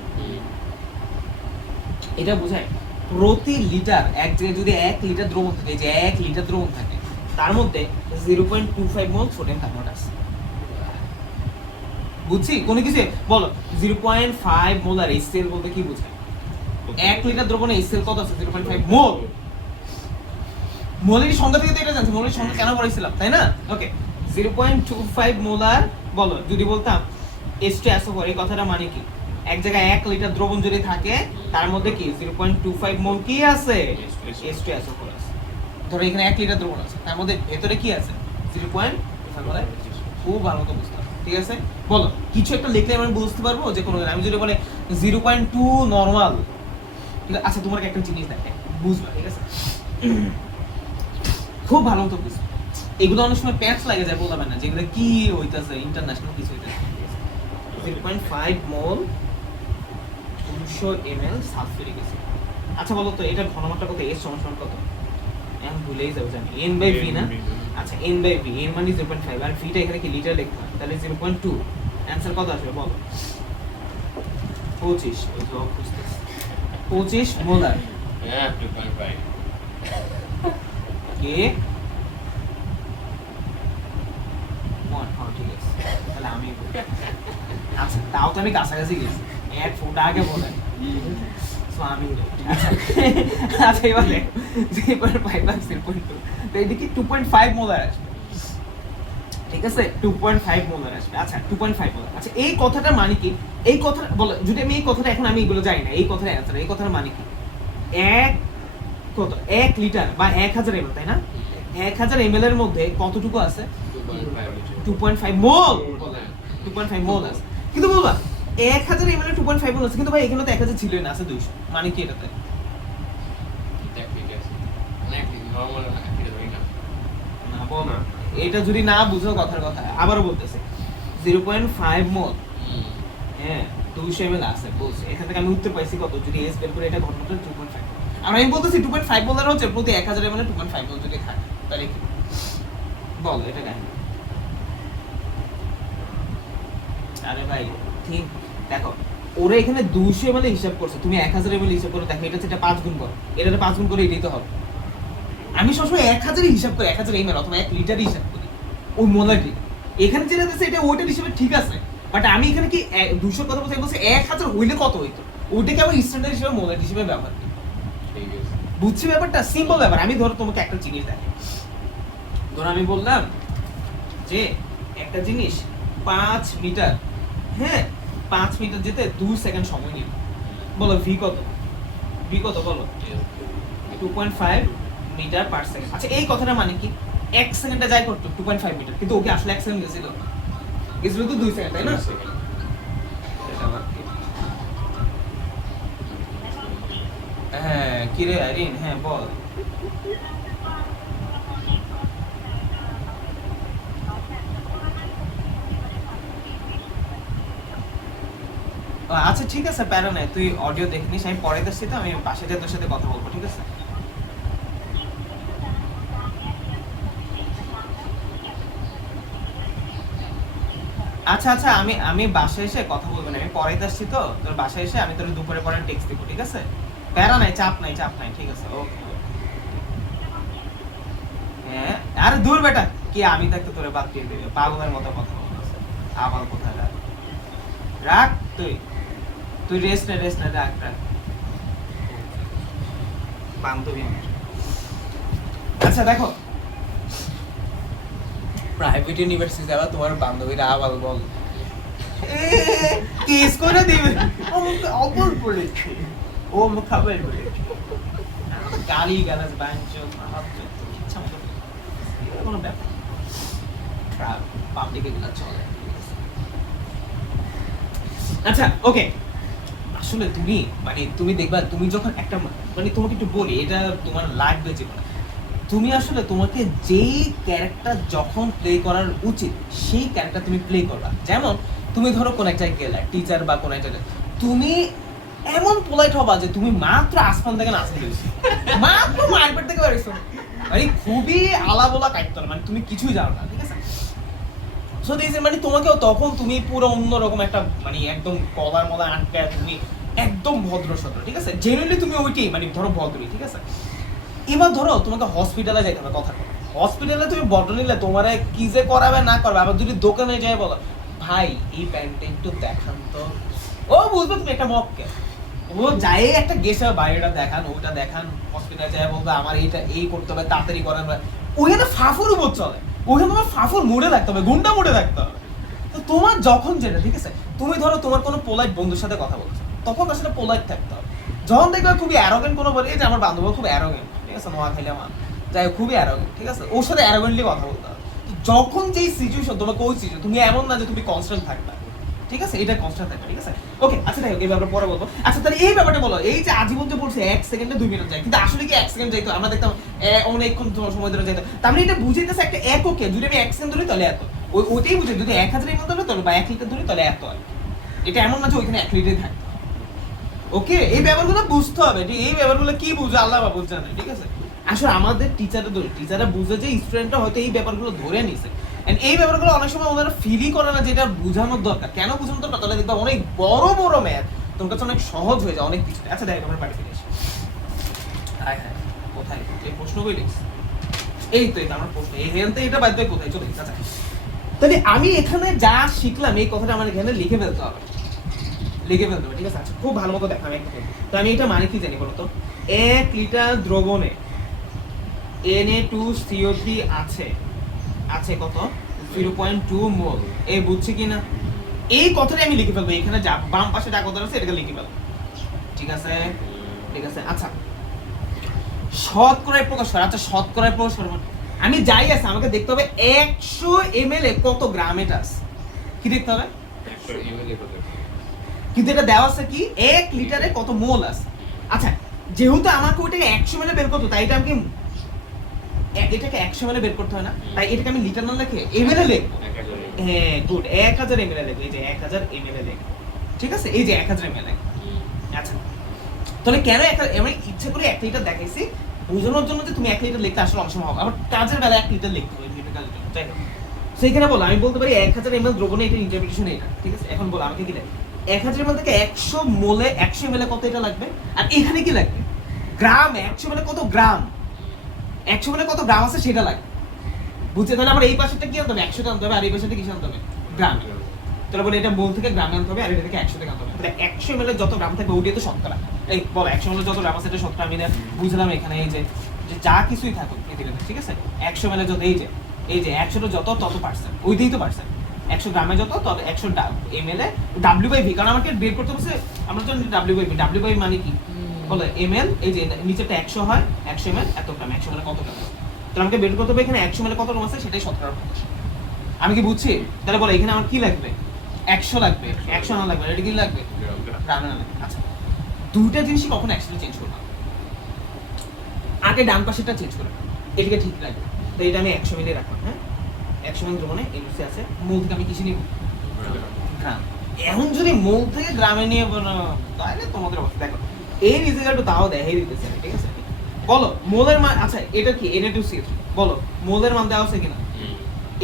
এটা বোঝায় প্রতি লিটার, এক জায়গায় যদি 1 লিটার দ্রবণ থাকে, যে 1 লিটার দ্রবণ থাকে, তার মধ্যে 0.25 মোল সোডিয়াম কার্বনেট আছে। বুঝছি কোনো কিছু বলো। 0.5 মোলার HCl বলতে কি বোঝায়? 1 লিটার দ্রবণে HCl কত আছে? 0.5 মোল। মোলের সংখ্যা থেকে তো এটা জানছি, মোলের সংখ্যা কেন পড়াইছিলাম, তাই না? ওকে, 0.25 মোলার বলো, যদি বলতাম H2SO4, এই কথাটা মানে কি? এক জায়গায় 1 লিটার দ্রবণ যদি থাকে, তার মধ্যে কি 0.25 মোল কি আছে? H2SO4 আছে। ধরো এখানে 1 লিটার দ্রবণ আছে, তার মধ্যে ভেতরে কি আছে? 0.25 মোলার। খুব ভালো মতো বুঝতে হবে, ঠিক আছে? বলো, কিছু একটা লিখলে আমি বুঝতে পারবো যে কোনো, আমি যদি বলে 0.2 নরমাল, ঠিক আছে? আচ্ছা তোমাকে একটা জিনিস দেখে বুঝবা, ঠিক আছে? খুব ভালো মতো বুঝবে। এগুলো অনেক সময় প্যাচ লাগে যায়, বলবেন না যেগুলো কি হইতাছে, ইন্টারন্যাশনাল কিছু হইতাছে। 0.5 মোল 200 ml সালফিউরিক অ্যাসিড। আচ্ছা বলো তো এটার ঘনমাত্রা কত? S সমান কত? আমি ভুলেই যাবো, জানি N/V না? আচ্ছা N/V, N মানে 0.5 আর V টা এখানে কি লিটার লিখতে হয়, তাহলে 0.2। অ্যানসার কত আসবে বলো? 25। ওই তো বুঝতেছি, 25 মোলার। হ্যাঁ 2.5 কে 1, হ্যাঁ ঠিক আছে, তাহলে আমি আচ্ছা তাও তো আমি কাছাকাছি গেছি, এক ফোঁটা আগে বলেন। সো আমি আচ্ছা এবার দেখো 0.5 আর 0.2, তো এদিকে 2.5 মোলার আসবে, ঠিক আছে? 2.5 মোলার আসবে। আচ্ছা 2.5 মোলার। আচ্ছা এই কথাটা মানে কি? এই কথা বলো, যদি আমি এই কথাটা এখন আমি এগুলো জানি না, এই কথাটা অ্যানসার, এই কথার মানে কি? এক কত 1 লিটার বা 1000 ml, তাই না? 1000 ml এর মধ্যে কতটুকু আছে? 2.5 মোল। 2.5 মোল আছে। কিন্তু বলবা 1000 ml এ 2.5 মোল আছে, কিন্তু ভাই এখানে তো 1000 ছিলই না, আছে 200। মানে কি এটাতে? না বল না, এটা যদি না বুঝো কথার কথা, আবারও বলতেছে 0.5 মোল, হ্যাঁ 200 ml আছে বলছে। এখান থেকে আমি উত্তর পাইছি কত? যদি এস বের করে এটা ঘনমাত্রা 2.5। আমরা আমি বলতেছি 2.5 মোলার হচ্ছে প্রতি 1000 ml 2.5 মোল যদি থাকে, তাহলে কি বল এটা কাহিনী? আরে ভাই ঠিক দেখো, ওরা এখানে 200 ml হিসাব করছে, তুমি 1000 ml হিসাব করে দেখো, এটা যেটা 5 গুণ করো, এটা 5 গুণ করে এটাই তো হবে। আমি সবসময় 1000 হিসাব করি, 1000 ml অথবা 1 লিটার হিসাব করি ওই মোলারটি। এখানে যেটা আছে এটা ওইটার হিসাবে ঠিক আছে, বাট আমি এখানে কি 200 কথা বলতে বলছি 1000 হইলে কত হইতো, ওইটাকে আমি স্ট্যান্ডার্ড হিসেবে মোলার হিসেবে ব্যবহার করি। ঠিক আছে, বুঝছি ব্যাপারটা? সিম্পল ব্যাপার। আমি ধরো তোমাকে একটা জিনিস দেখাই, ধরো আমি বললাম যে একটা জিনিস 5 মিটার, হ্যাঁ 5 মিটার যেতে 2 সেকেন্ড সময় নেবে। বলো ভি কত? ভি কত বলো? 2.5 মিটার পার সেকেন্ড। আচ্ছা এই কথাটা মানে কি? 1 সেকেন্ডে যাই করতো 2.5 মিটার, কিন্তু ওকে আসলে 1 সেকেন্ড গেছিল, গেছিল তো 2 সেকেন্ড, তাই না? এটা আবার কি? হ্যাঁ কি রে আইরিন, হ্যাঁ বল। আচ্ছা ঠিক আছে, প্যারা নাই, তুই অডিও দেখে নিস, আমি পরে দেখছি, তো আমি পাশে যে তোর সাথে কথা বলবো, ঠিক আছে? আচ্ছা আচ্ছা আমি বাসায় এসে কথা বলবো না, আমি পরে আসছি, তো তোর বাসায় এসে আমি তোর দুপুরে পরে টেক্সট দিব, ঠিক আছে? প্যারা নাই, চাপ নাই, ঠিক আছে ওকে। হ্যাঁ আরে দূর বেটা, কি আমি থাকতে তোরে বাদ দিয়ে দেবে, পাগলের মতো কথা বলতেছে, আবার কোথায় রাখ রাখ, তুই রেস্ট নে রাখ বান্ধবী। আচ্ছা দেখো প্রাইভেট ইউনিভার্সিটি আবার তোমার বান্ধবীরা আবার বল কেস করে দিবে আমাকে অপর পড়েছে ও মুখ খাবার বলেছে গালি গালাজ বাঞ্চ মারাত্মক ইচ্ছা মতো এটা কোনো ব্যাপার পাবলিক এগুলো চলে আচ্ছা ওকে আসলে তুমি মানে তুমি দেখবা তুমি যখন একটা মানে তোমাকে একটু বলি এটা তোমার লাগবে জীবনে তুমি আসলে তোমাকে যেই ক্যারেক্টার যখন প্লে করার উচিত সেই ক্যারেক্টার তুমি প্লে করবা যেমন তুমি ধরো কোন একটা গেলা টিচার বা কোন একটা তুমি এমন পোলাইট হবা যে তুমি মাত্র আসমান থেকে নাচতে গেছো মাত্র মারপেট থেকে বেরিয়েছো মানে খুবই আলাবোলা কাইতল মানে তুমি কিছুই জানো না ঠিক আছে সো দিস মানে তোমাকেও তখন তুমি পুরো অন্যরকম একটা মানে একদম কলার মলা আটকায় তুমি একদম ভদ্র সদ্র ঠিক আছে জেনুইনলি তুমি ওইটাই মানে ধরো ভদ্রই ঠিক আছে এবার ধরো তোমাকে হসপিটালে যাইতে হবে কথা হসপিটালে তুমি বটল নিলে তোমার কি যে করাবে না করবে আবার যদি দোকানে যাই বলো ভাই এই প্যান্টটা একটু দেখান তো ও বুঝবে তুমি একটা মককে ও যাই একটা গেছে বাইরেটা দেখান ওইটা দেখান হসপিটালে যাই বলবে আমার এইটা এই করতে হবে তাড়াতাড়ি করার ওইখানে ফাফুর উপর চলে ওইখানে তোমার ফাফুর মুড়ে রাখতে হবে গুন্ডা মুড়ে রাখতে হবে তো তোমার যখন যেটা ঠিক আছে তুমি ধরো তোমার কোনো পোলাইট বন্ধুর সাথে কথা বলছো তখন তার সাথে পোলাইট থাকতে হবে যখন দেখবে খুবই অ্যারোগেন্ট কোনো বলে যে আমার বান্ধব খুব অ্যারোগেন্ট ঠিক আছে নোয়া খাইলে আমার যাই খুবই অ্যারোগেন্ট ঠিক আছে ওর সাথে অ্যারোগেন্টলি কথা বলতে হবে যখন যেই সিচুয়েশন তোমাকে ওই সিচুয়েশন তুমি এমন না যে তুমি কনস্ট্যান্ট থাকবে ঠিক আছে এটা কনস্ট্যান্ট থাকবে ঠিক আছে ওকে আচ্ছা তাই এই ব্যাপারটা পরে বলবো আচ্ছা তাহলে এই ব্যাপারটা বলো এই যে আজীবন যে বলছে 1 সেকেন্ডে 2 মিনিট যায় কিন্তু আসলে কি 1 সেকেন্ড যাইতো আমরা দেখতাম অনেকক্ষণ সময় ধরে যাইতো তার মানে এটা বুঝাইতেছে একটা এককে যদি আমি 1 সেকেন্ড ধরি তাহলে এত ওইটাই বুঝে যদি 1000 ml ধরে তাহলে বা 1 লিটার ধরি তাহলে এত হয় এটা এমন না যে ওইখানে 1 লিটারই থাকে ওকে এই ব্যাপারগুলো বুঝতে হবে ঠিক এই ব্যাপারগুলো কি বুঝে আল্লাহ বাবু জানে ঠিক আছে আসলে আমাদের টিচাররা বুঝে যে স্টুডেন্টটা হয়তো এই ব্যাপারগুলো ধরে নিছে এন্ড এই ব্যাপারগুলো অনেক সময় ওনারা ফিলই করে না যেটা বোঝানোর দরকার কেন বোঝানোর দরকার তাহলে দেখবা অনেক বড় বড় ম্যাথ তোমার কাছে অনেক সহজ হয়ে যায় অনেক কিছু আচ্ছা দেখো আমার বাড়ি ফিরে এসে হ্যাঁ কোথায় এই প্রশ্ন বলি এই তো এটা আমার প্রশ্ন এই হেলতে এটা বাদ দিয়ে কোথায় চলে গেছে আচ্ছা তাহলে আমি এখানে যা শিখলাম এই কথাটা আমার এখানে লিখে ফেলতে হবে ঠিক আছে আচ্ছা খুব ভালো মতো দেখো আমি একটা তো আমি এটা মানে কি জানি বলো তো 1 লিটার দ্রবণে Na2CO3 আছে কত 0.2 মোল এই বুঝছি কি না এই কথাটা আমি লিখে ফেলবো এখানে যা বাম পাশে যা কথা আছে এটাকে লিখে ফেলবো ঠিক আছে আচ্ছা শতকরায় প্রকাশ করে আচ্ছা শতকরায় প্রকাশ করব আমি যাই আছে আমাকে দেখতে হবে 100 ml এ কত গ্রাম এটা আছে কি দেখতে হবে 100 ml কত কিন্তু এটা দেওয়া আছে কি 1 লিটারে কত মোল আছে আচ্ছা যেহেতু আমাকে ওইটাকে 100 ml বের করতে তাই এটা আমি এটাকে 100 ml বের করতে হয় না তাই এটাকে আমি লিটার না লিখে ml এ লিখব হ্যাঁ গুড 1000 ml এ লিখব এই যে 1000 ml এ লিখব ঠিক আছে এই যে 1000 ml আচ্ছা তাহলে কেন আমি ইচ্ছা করে 1 লিটার দেখাইছি বোঝানোর জন্য যে তুমি 1 লিটার লিখতে আসলে অসম্ভব হবে আবার কাজের বেলা 1 লিটার লিখতে হবে লিটার কাজের জন্য তাই না সেইখানে বলো আমি বলতে পারি 1000 ml দ্রবণে এটা ইন্টারপ্রিটেশন এটা ঠিক আছে এখন বলো আমাকে কি লাগে 1000 ml থেকে 100 মোলে 100 ml কত এটা লাগবে আর এখানে কি লাগবে গ্রাম 100 ml কত গ্রাম 100 ml কত গ্রাম আছে সেটা লাগবে বুঝতে তাহলে আমরা এই পাশেটা কি আনতে হবে 100 টা আনতে হবে আর এই পাশেটা কি আনতে হবে গ্রাম তাহলে বলে এটা মোল থেকে গ্রামে আনতে হবে আর এটা থেকে 100 থেকে আনতে হবে তাহলে 100 ml যত গ্রাম থাকবে ওইটাই তো শতকরা এই বল 100 ml যত গ্রাম আছে এটা শতকরা আমি বুঝলাম এখানে এই যে যা কিছুই থাকুক পৃথিবীতে ঠিক আছে 100 ml যত এই যে 100 টা যত তত পার্সেন্ট ওইটাই তো পার্সেন্ট 100 গ্রামে যত তত 100 ml এ W/V কারণ আমাকে বের করতে হচ্ছে আমরা জানি W/V মানে কি বলে ml এই যে নিচেটা 100 হয় 100 ml এত গ্রাম 100 ml কত গ্রাম তাহলে আমাকে বের করতে হবে এখানে 100 ml কত গ্রাম আছে সেটাই শতকরা আমি কি বুঝছি তাহলে বলো এখানে আমার কি লাগবে 100 লাগবে 100 না লাগবে এটা কি লাগবে গ্রামে না লাগবে আচ্ছা দুইটা জিনিসই কখন একসাথে চেঞ্জ করব আগে ডান পাশেরটা চেঞ্জ করব এটাকে ঠিক রাখবে তো এটা আমি 100 মিলি রাখলাম হ্যাঁ 100 মিলি দ্রবণে এনসি আছে মোল থেকে আমি কিসে নিব গ্রাম এখন যদি মোল থেকে গ্রামে নিয়ে তাহলে তোমাদের অবস্থা দেখো এই রেজাল্ট তাও দেখাই দিতেছে ঠিক আছে বলো মোলের মান আচ্ছা এটা কি Na2CO3 বলো মোলের মান দেওয়া আছে কিনা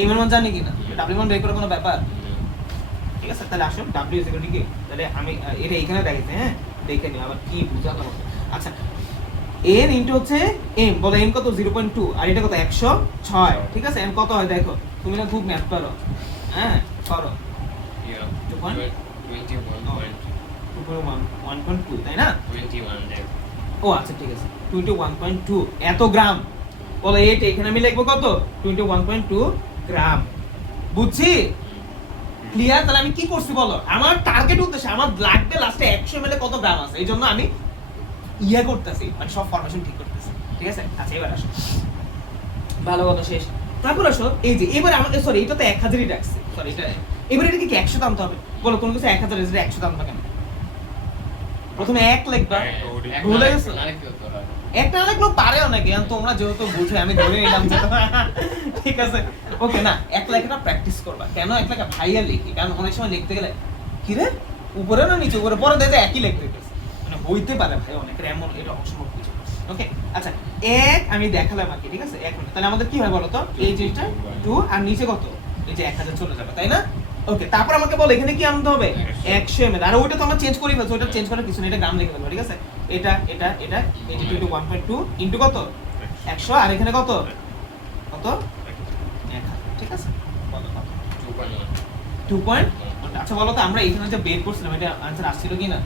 এম এর মান জানি কিনা W মান বের করার কোনো ব্যাপার ঠিক আছে তাহলে আসো W কি তাহলে আমি এটা এখানে দেখাইতে হ্যাঁ দেখে নিও আবার কি বুঝালাম আচ্ছা n ইনটু হচ্ছে m বলো m কত 0.2 আর এটা কত 106 ঠিক আছে m কত হয় দেখো তুমি না খুব ম্যাথ পারো হ্যাঁ করো 1.2 তাই না 21 ও আচ্ছা ঠিক আছে 21.2 এত গ্রাম বলো এটা এখানে আমি লিখবো কত 21.2 গ্রাম। বুঝছি? ক্লিয়ার? তাহলে আমি কি করছি বলো? আমার টার্গেট উদ্দেশ্যে আমার লাগবে লাস্টে 100 ml কত গ্রাম আছে, এই জন্য আমি ইয়ে করতেছি, মানে সব ফরমেশন ঠিক করতেছি। ঠিক আছে? আচ্ছা এবার আসো, ভালো কথা শেষ। তারপর আসো এই যে এবার আমাকে, সরি এটা তো 1000ই রাখছি, সরি এটা এবার এটাকে কি 100 আনতে হবে? বলো কোন কিছু 1000 এর 100 আনবা কেন? প্রথমে 1 লিখবা, ভুলে গেছো? একটা লিখলেও পারে অনেকে, তোমরা যেহেতু বুঝে আমি ধরে নিলাম যে ঠিক আছে ওকে। না 1 লেখাটা প্র্যাকটিস করবা। কেন 1 লেখা ভাইয়া লিখি, কারণ অনেক সময় লিখতে গেলে কি রে উপরে না নিচে, উপরে পরে দেখে একই লিখতে গেছে, মানে হইতে পারে ভাই অনেকের এমন, এটা অসম্ভব কিছু। ওকে আচ্ছা এক আমি দেখালাম আর কি, ঠিক আছে 1 মিনিট। তাহলে আমাদের কি হয় বলো তো, এই যেটা 2 আর নিচে কত, এই যে 1000 চলে যাবে, তাই না? ওকে তারপর আমাকে বল এখানে কি আনতে হবে, 100 ml। আর ওইটা তো আমরা চেঞ্জ করি ফেলছি, ওটা চেঞ্জ করার কিছু নেই, এটা গ্রাম লিখে ফেলবো, ঠিক আছে? এটা এটা এটা 82 1.2 ইনটু কত 100, আর এখানে কত কত 1000, ঠিক আছে? বলো কত 2. আচ্ছা বলো তো আমরা এখানে যে বের করছিলাম এটা आंसर আসছিল কি না?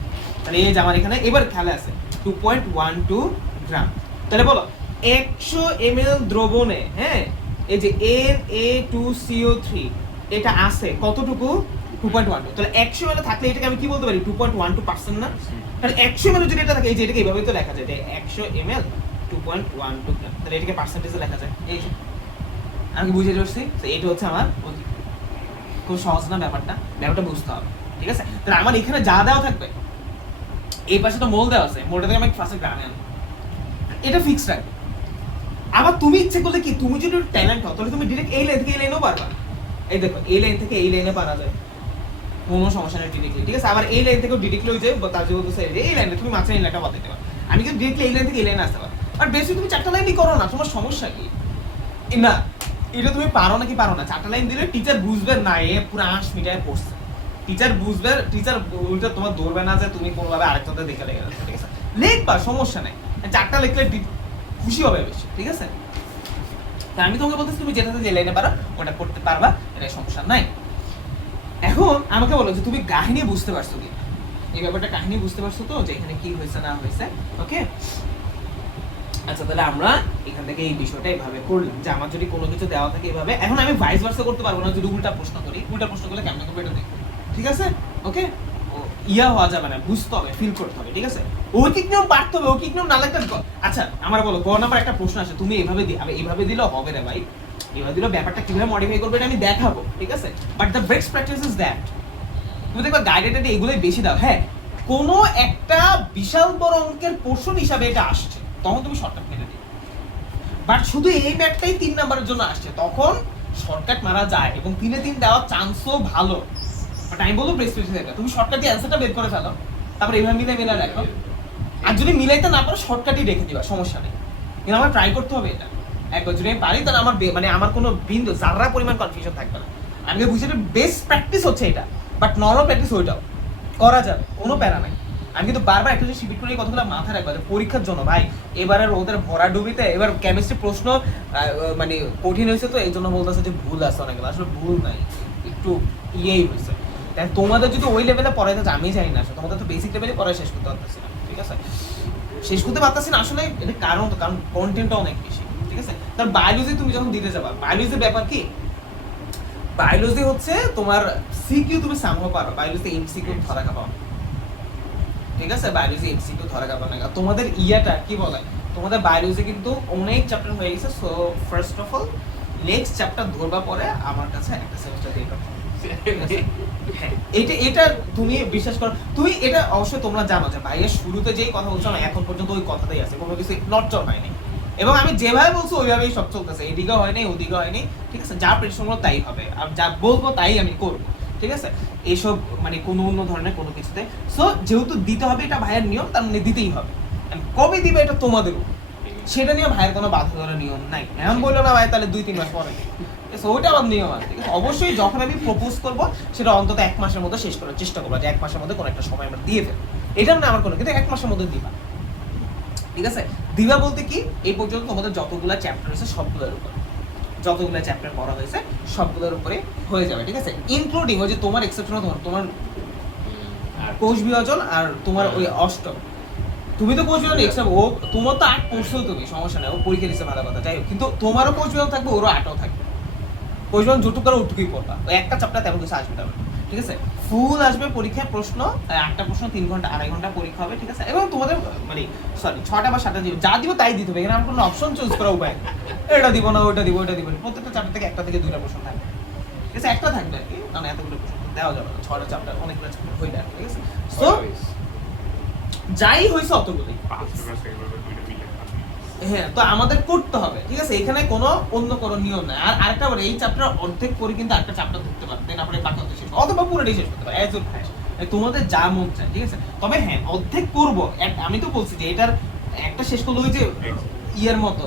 তাহলে এই যে আমার এখানে এবার খেলা আছে 2.12 গ্রাম। তাহলে বলো 100 ml দ্রবণে, হ্যাঁ, এই যে Na2CO3 এটা আছে কতটুকু 2.12। তাহলে 100 ml থাকলে এটাকে আমি কি বলতে পারি 2.12% না? তাহলে 100 ml যদি এটা থাকে, এই যে এটাকে এইভাবেই তো লেখা যায়, যে 100 ml 2.12 গ্রাম। তাহলে এটাকে পার্সেন্টেজে লেখা যায়, এই যে আমি বুঝে পারছি। তো এটা হচ্ছে আমার অধিক। খুব সহজ না ব্যাপারটা, ব্যাপারটা বুঝতে হবে, ঠিক আছে? তাহলে আমার এখানে যা দেওয়া থাকবে, এই পাশে তো মোল দেওয়া আছে, মোলটা থেকে আমি ফার্স্টে গ্রামে আনবো, এটা ফিক্স রাখবে। আবার তুমি ইচ্ছে করলে কি, তুমি যদি ট্যালেন্ট হও তাহলে তুমি ডিরেক্ট এই লাইন থেকে এই লাইনেও পারবা। এই দেখো এই লাইন থেকে এই লাইনে পারা যায়, কোনো সমস্যা নেই ডিরেক্টলি, ঠিক আছে? আবার এই লাইন থেকেও ডিরেক্টলি হয়ে যায়, তার যে বলতেছে এই লাইনে তুমি মাঝখানে এই লাইনটা বাদ দিতে পারো। আমি কিন্তু ডিরেক্টলি এই লাইন থেকে এই লাইনে আসতে পারো। আর বেশি তুমি 4টা লাইনই করো না, তোমার সমস্যা কি? না এটা তুমি পারো নাকি পারো না, 4টা লাইন দিলে টিচার বুঝবে না এ পুরো 8 মিটারে পড়ছে। টিচার বুঝবে, টিচার উল্টা তোমার ধরবে না যে তুমি কোনোভাবে আরেকটাতে দেখে লেগে যাচ্ছে, ঠিক আছে? লিখবা, সমস্যা নাই, 4টা লিখলে খুশি হবে বেশি, ঠিক আছে? তা আমি তোমাকে বলতেছি তুমি যেটাতে যে লাইনে পারো ওটা করতে পারবা, এটা সমস্যা নাই। এখন আমাকে বলো যে তুমি কাহিনী বুঝতে পারছো কি, এই ব্যাপারটা কাহিনী বুঝতে পারছো তো, যে এখানে কি হয়েছে না হয়েছে? ওকে আচ্ছা তাহলে আমরা এখান থেকে এই বিষয়টা এইভাবে করলাম, যে আমার যদি কোনো কিছু দেওয়া থাকে এইভাবে। এখন আমি ভাইস ভার্সা করতে পারবো না, যদি উল্টা প্রশ্ন করি, উল্টা প্রশ্ন করলে কেমন করবে এটা দেখো, ঠিক আছে? ওকে ইয়া হওয়া যাবে না, বুঝতে হবে, ফিল করতে হবে, ঠিক আছে? ঐকিক নিয়ম পারতে হবে, ঐকিক নিয়ম না লাগলে আচ্ছা আমার বলো গ নাম্বার একটা প্রশ্ন আছে, তুমি এইভাবে এইভাবে দিলেও হবে রে ভাই, এইভাবে দিলেও ব্যাপারটা কিভাবে মডিফাই করবে এটা আমি দেখাবো, ঠিক আছে? But the best practice is that তুমি দেখবা গাইডেড এগুলোই বেশি দাও। হ্যাঁ কোনো একটা বিশাল বড় অঙ্কের পোর্শন হিসাবে এটা আসছে তখন তুমি শর্টকাট মেরে দিবে, বাট শুধু এই ম্যাথটাই 3 নাম্বারের জন্য আসছে তখন শর্টকাট মারা যায় এবং 3-3 দেওয়ার চান্সও ভালো। বাট আমি বলবো প্রেসক্রিপশন এটা তুমি শর্টকাট দিয়ে অ্যান্সারটা বের করে ফেলো, তারপর এইভাবে মিলে রাখো। আর যদি মিলাইতে না পারো শর্টকাটই রেখে দিবা, সমস্যা নেই, কিন্তু আমার ট্রাই করতে হবে এটা। একবার যদি আমি পারি তাহলে আমার মানে আমার কোনো বিন্দু যারা পরিমাণ কনফিউশন থাকবে না। আমি বুঝি এটা বেস্ট প্র্যাকটিস হচ্ছে এটা, বাট নরমাল প্র্যাকটিস ওইটাও করা যাবে, কোনো প্যারা নাই। আমি কিন্তু বারবার একটা জিনিস রিপিট করে এই কথাগুলো মাথায় রাখবো যে পরীক্ষার জন্য ভাই এবারে ওদের ভরা ডুবিতে এবার কেমিস্ট্রি প্রশ্ন মানে কঠিন হয়েছে, তো এই জন্য বলতেছে যে ভুল আছে অনেকগুলো, আসলে ভুল নাই, একটু ইয়েই হয়েছে। তাই তোমাদের যদি ওই লেভেলে পড়াইতে আমি জানি না, আসলে তোমাদের তো বেসিক লেভেলে পড়াই শেষ করতে পারতেছি না, ঠিক আছে? শেষ করতে পারতেছি না আসলে এটা কারণ কন্টেন্টটা অনেক বেশি, ঠিক আছে? তার বায়োলজি তুমি যখন দিতে যাবা, বায়োলজির ব্যাপার কি, বায়োলজি হচ্ছে তোমার সিকিউ তুমি সামনে পারো, বায়োলজি এমসিকিউ ধরা খাবা, ঠিক আছে? বায়োলজি এমসিকিউ ধরা খাবা না। তোমাদের ইয়াটা কি বলে, তোমাদের বায়োলজি কিন্তু অনেক চ্যাপ্টার হয়ে গেছে, so first of all next chapter ধরবা পরে আমার কাছে একটা সেমিস্টার দিয়ে দাও। হ্যাঁ এটা তুমি বিশ্বাস করো, তুমি এটা অবশ্যই তোমরা জানো যে ভাইয়া শুরুতে যেই কথা বলছো না এখন পর্যন্ত ওই কথাটাই আছে, কোনো কিছু নটচর হয়নি, এবং আমি যেভাবে বলছি ওইভাবেই সব চলতেছে, এদিকে হয় নাই ওদিকে হয় নাই, ঠিক আছে? যা প্রশ্ন তাই হবে, আর যা বলবো তাই আমি করবো, ঠিক আছে? এইসব মানে কোনো অন্য ধরনের কোনো কিছুতে। সো যেহেতু দিতে হবে এটা ভাইয়ের নিয়ম, তার মানে দিতেই হবে। কবে দিবে এটা তোমাদের উপর, সেটা নিয়ে ভাইয়ের কোনো বাধা ধরার নিয়ম নাই। এমন বললো না ভাই তাহলে 2-3 মাস পরে, ওইটা আমার নিয়ম আছে, ঠিক আছে? অবশ্যই যখন আমি প্রপোজ করবো সেটা অন্তত 1 মাসের মধ্যে শেষ করার চেষ্টা করবো, যে 1 মাসের মধ্যে কোনো একটা সময় আমরা দিয়ে ফেলবো, এটা মানে আমার কোনো, কিন্তু 1 মাসের মধ্যে দিবা, ঠিক আছে? দিবা বলতে কি এই পর্যন্ত তোমাদের যতগুলা চ্যাপ্টার আছে সবগুলোর উপর, যতগুলো চ্যাপ্টার পড়া হয়েছে সবগুলোর উপরে হয়ে যাবে, ঠিক আছে? ইনক্লুডিং ওই যে তোমার এক্সেপশন তোমার কোষ বিভাজন আর তোমার ওই অষ্টম, তুমি তো কোষ বিভাজন এক্সট্রা, ও তোমার তো 8 পড়ছো তুমি, সমস্যা নেই, ও পরীক্ষা দিচ্ছে ভালো কথা, যাই হোক, কিন্তু তোমারও কোষ বিভাজন থাকবে, ওরও 8ও থাকবে, পরিমাণ যতটুকু করে ওটুকুই পড়বা, ওই একটা চ্যাপ্টার তেমন কিছু আসবে তেমন, ঠিক আছে? ফুল আসবে পরীক্ষায় প্রশ্ন, 8টা প্রশ্ন 3 ঘন্টা 2.5 ঘন্টা পরীক্ষা হবে, ঠিক আছে? এবং তোমাদের মানে সরি 6টা বা 7টা দিব, যা দিব তাই দিতে হবে, এখানে আমার কোনো অপশন চুজ করা উপায় নেই। এটা দিব না ওটা দিব ওটা দিব না, প্রত্যেকটা চ্যাপ্টার থেকে একটা থেকে 2টা প্রশ্ন থাকবে, ঠিক আছে? একটা থাকবে আর কি, কারণ এতগুলো প্রশ্ন দেওয়া যাবে না, 6টা চ্যাপ্টার অনেকগুলো চ্যাপ্টার হয়ে যাবে, ঠিক আছে? সো যাই হয়েছে অতগুলোই, হ্যাঁ, তো আমাদের করতে হবে, ঠিক আছে? এখানে কোনো অন্য কোনো নিয়ম নাই। আর আরেকটা বলে, এই চ্যাপ্টার অর্ধেক পড়ে কিন্তু একটা চ্যাপ্টার ধরতে পারবে, দেন আপনি বাকি অর্ধেক শেষ অথবা পুরোটাই শেষ করতে পারবে, অ্যাজ ইউর হ্যাশ, তোমাদের যা মন চায়, ঠিক আছে? তবে হ্যাঁ, অর্ধেক করবো, আমি তো বলছি যে এটার একটা শেষ করলে ওই যে ইয়ের মতো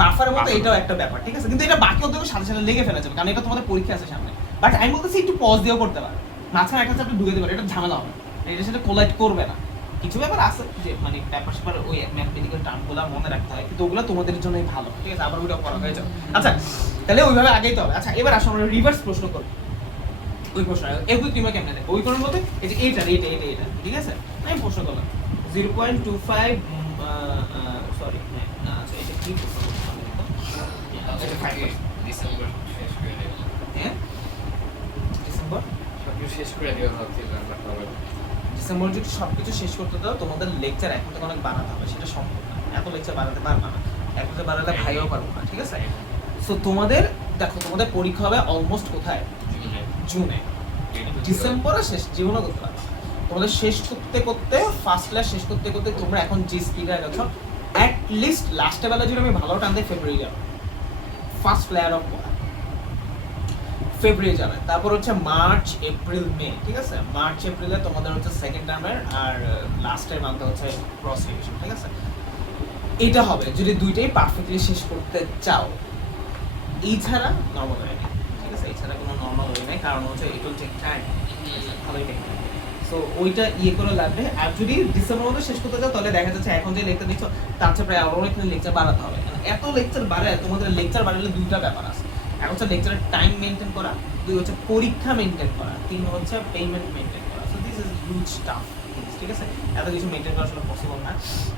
বাফারের মতো, এটাও একটা ব্যাপার, ঠিক আছে? কিন্তু এটা বাকি অর্ধেক সাথে সাথে লেগে ফেলা যাবে, কারণ এটা তোমাদের পরীক্ষা আছে সামনে। বাট আমি বলতেছি একটু পজ দিয়েও করতে পারে, মাঝখানে একটা চ্যাপ্টার ঢুকে দিতে পারে, এটা ঝামেলা হবে, এটার সাথে কোলাইড করবে না। কিছু ব্যাপার আছে যে মানে ব্যাপার স্যাপার ওই ম্যাথমেটিক্যাল টার্মগুলো মনে রাখতে হয়, কিন্তু ওগুলো তোমাদের জন্যই ভালো, ঠিক আছে? আবার ওইটাও করা হয়ে যাবে। আচ্ছা, তাহলে ওইভাবে আগেই তো হবে। আচ্ছা, এবার আসো আমরা রিভার্স প্রশ্ন করব। ওই প্রশ্ন এগুলো তুমি কেমনে দেখো? ওই কোন বলতে এই যে এইটা, ঠিক আছে? আমি প্রশ্ন করলাম 0.25 সরি, আচ্ছা এটা কি প্রশ্ন করলাম? এটা 5%, ডিসেম্বর শেষ করে দেব। হ্যাঁ ডিসেম্বর সবকিছু শেষ করে দেওয়া ভাবছিলাম, বাট হবে না। ডিসেম্বর যদি সবকিছু শেষ করতে দাও, তোমাদের লেকচার এখন থেকে অনেক বানাতে হবে, সেটা সম্ভব না, এত লেকচার বানাতে পারবে না, এক লেকচার বানালে ভাইও পারবো না, ঠিক আছে? সো তোমাদের দেখো, তোমাদের পরীক্ষা হবে অলমোস্ট কোথায়? জুনে। ডিসেম্বরে শেষ জীবনও করতে পারবে না। তোমাদের শেষ করতে করতে, ফার্স্ট ক্লাস শেষ করতে করতে তোমরা এখন যে স্পিডে গেছো, অ্যাট লিস্ট লাস্টে বেলা যদি আমি ভালো টান দিই, ফেব্রুয়ারি যাবে, ফার্স্ট প্লেয়ার অফ ফেব্রুয়ারি যাবে, তারপর হচ্ছে মার্চ এপ্রিল মে, ঠিক আছে? মার্চ এপ্রিলে তোমাদের হচ্ছে সেকেন্ড টার্মের, আর লাস্টের মান্থে হচ্ছে ক্রস রিভিশন, ঠিক আছে? এটা হবে যদি দুইটাই পারফেক্টলি শেষ করতে চাও। এই ছাড়া নর্মাল ওয়ে নেই, ঠিক আছে? এই ছাড়া কোনো নর্মাল ওয়ে নেই, কারণ হচ্ছে ইট উইল টেক টাইম, ভালোই টেক টাইম। সো ওইটা ইয়ে করে লাগবে। আর যদি ডিসেম্বর মধ্যে শেষ করতে চাও, তাহলে দেখা যাচ্ছে এখন যে লেকচার দিচ্ছ তার চেয়ে প্রায় আরো অনেকখানি লেকচার বাড়াতে হবে। এত লেকচার বাড়ায়, তোমাদের লেকচার বাড়ালে দুইটা ব্যাপার আছে, এক হচ্ছে লেকচারের টাইম মেনটেন করা, দুই হচ্ছে পরীক্ষা মেনটেন করা, তিন হচ্ছে পেমেন্ট মেনটেন করা। So this is huge tough, ঠিক আছে? এত কিছু মেনটেন করা আসলে পসিবল না।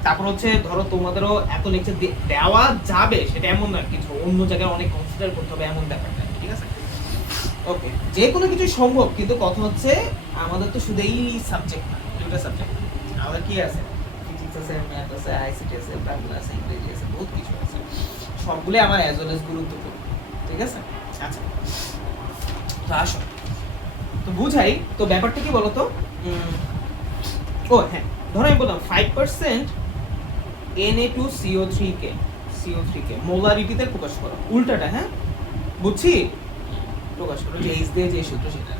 তারপর হচ্ছে ধরো তোমাদেরও এত লেকচার দেওয়া যাবে, সেটা এমন না কিছু অন্য জায়গায় অনেক কনসিডার করতে হবে এমন ব্যাপারটা, ঠিক আছে? ওকে, যে কোনো কিছু সম্ভব, কিন্তু কথা হচ্ছে আমাদের তো শুধু এই সাবজেক্ট না, দুটো সাবজেক্ট আমাদের কি আছে, ফিজিক্স আছে, ম্যাথ আছে, আইসিটি আছে, বাংলা আছে, ইংরেজি আছে, বহুত কিছু আছে, সবগুলোই আমার অ্যাজ ওয়েল অ্যাজ গুরুত্বপূর্ণ, ঠিক আছে? আচ্ছা, তো আসো তো বুঝাই তো ব্যাপারটা কি বলতো। ও হ্যাঁ, ধরো আমি বললাম 5% Na2CO3 কে মোলারিটিতে প্রকাশ করো, উল্টাটা, হ্যাঁ বুঝছি, প্রকাশ করো যে এইচ দিয়ে যে সূত্র সেটা,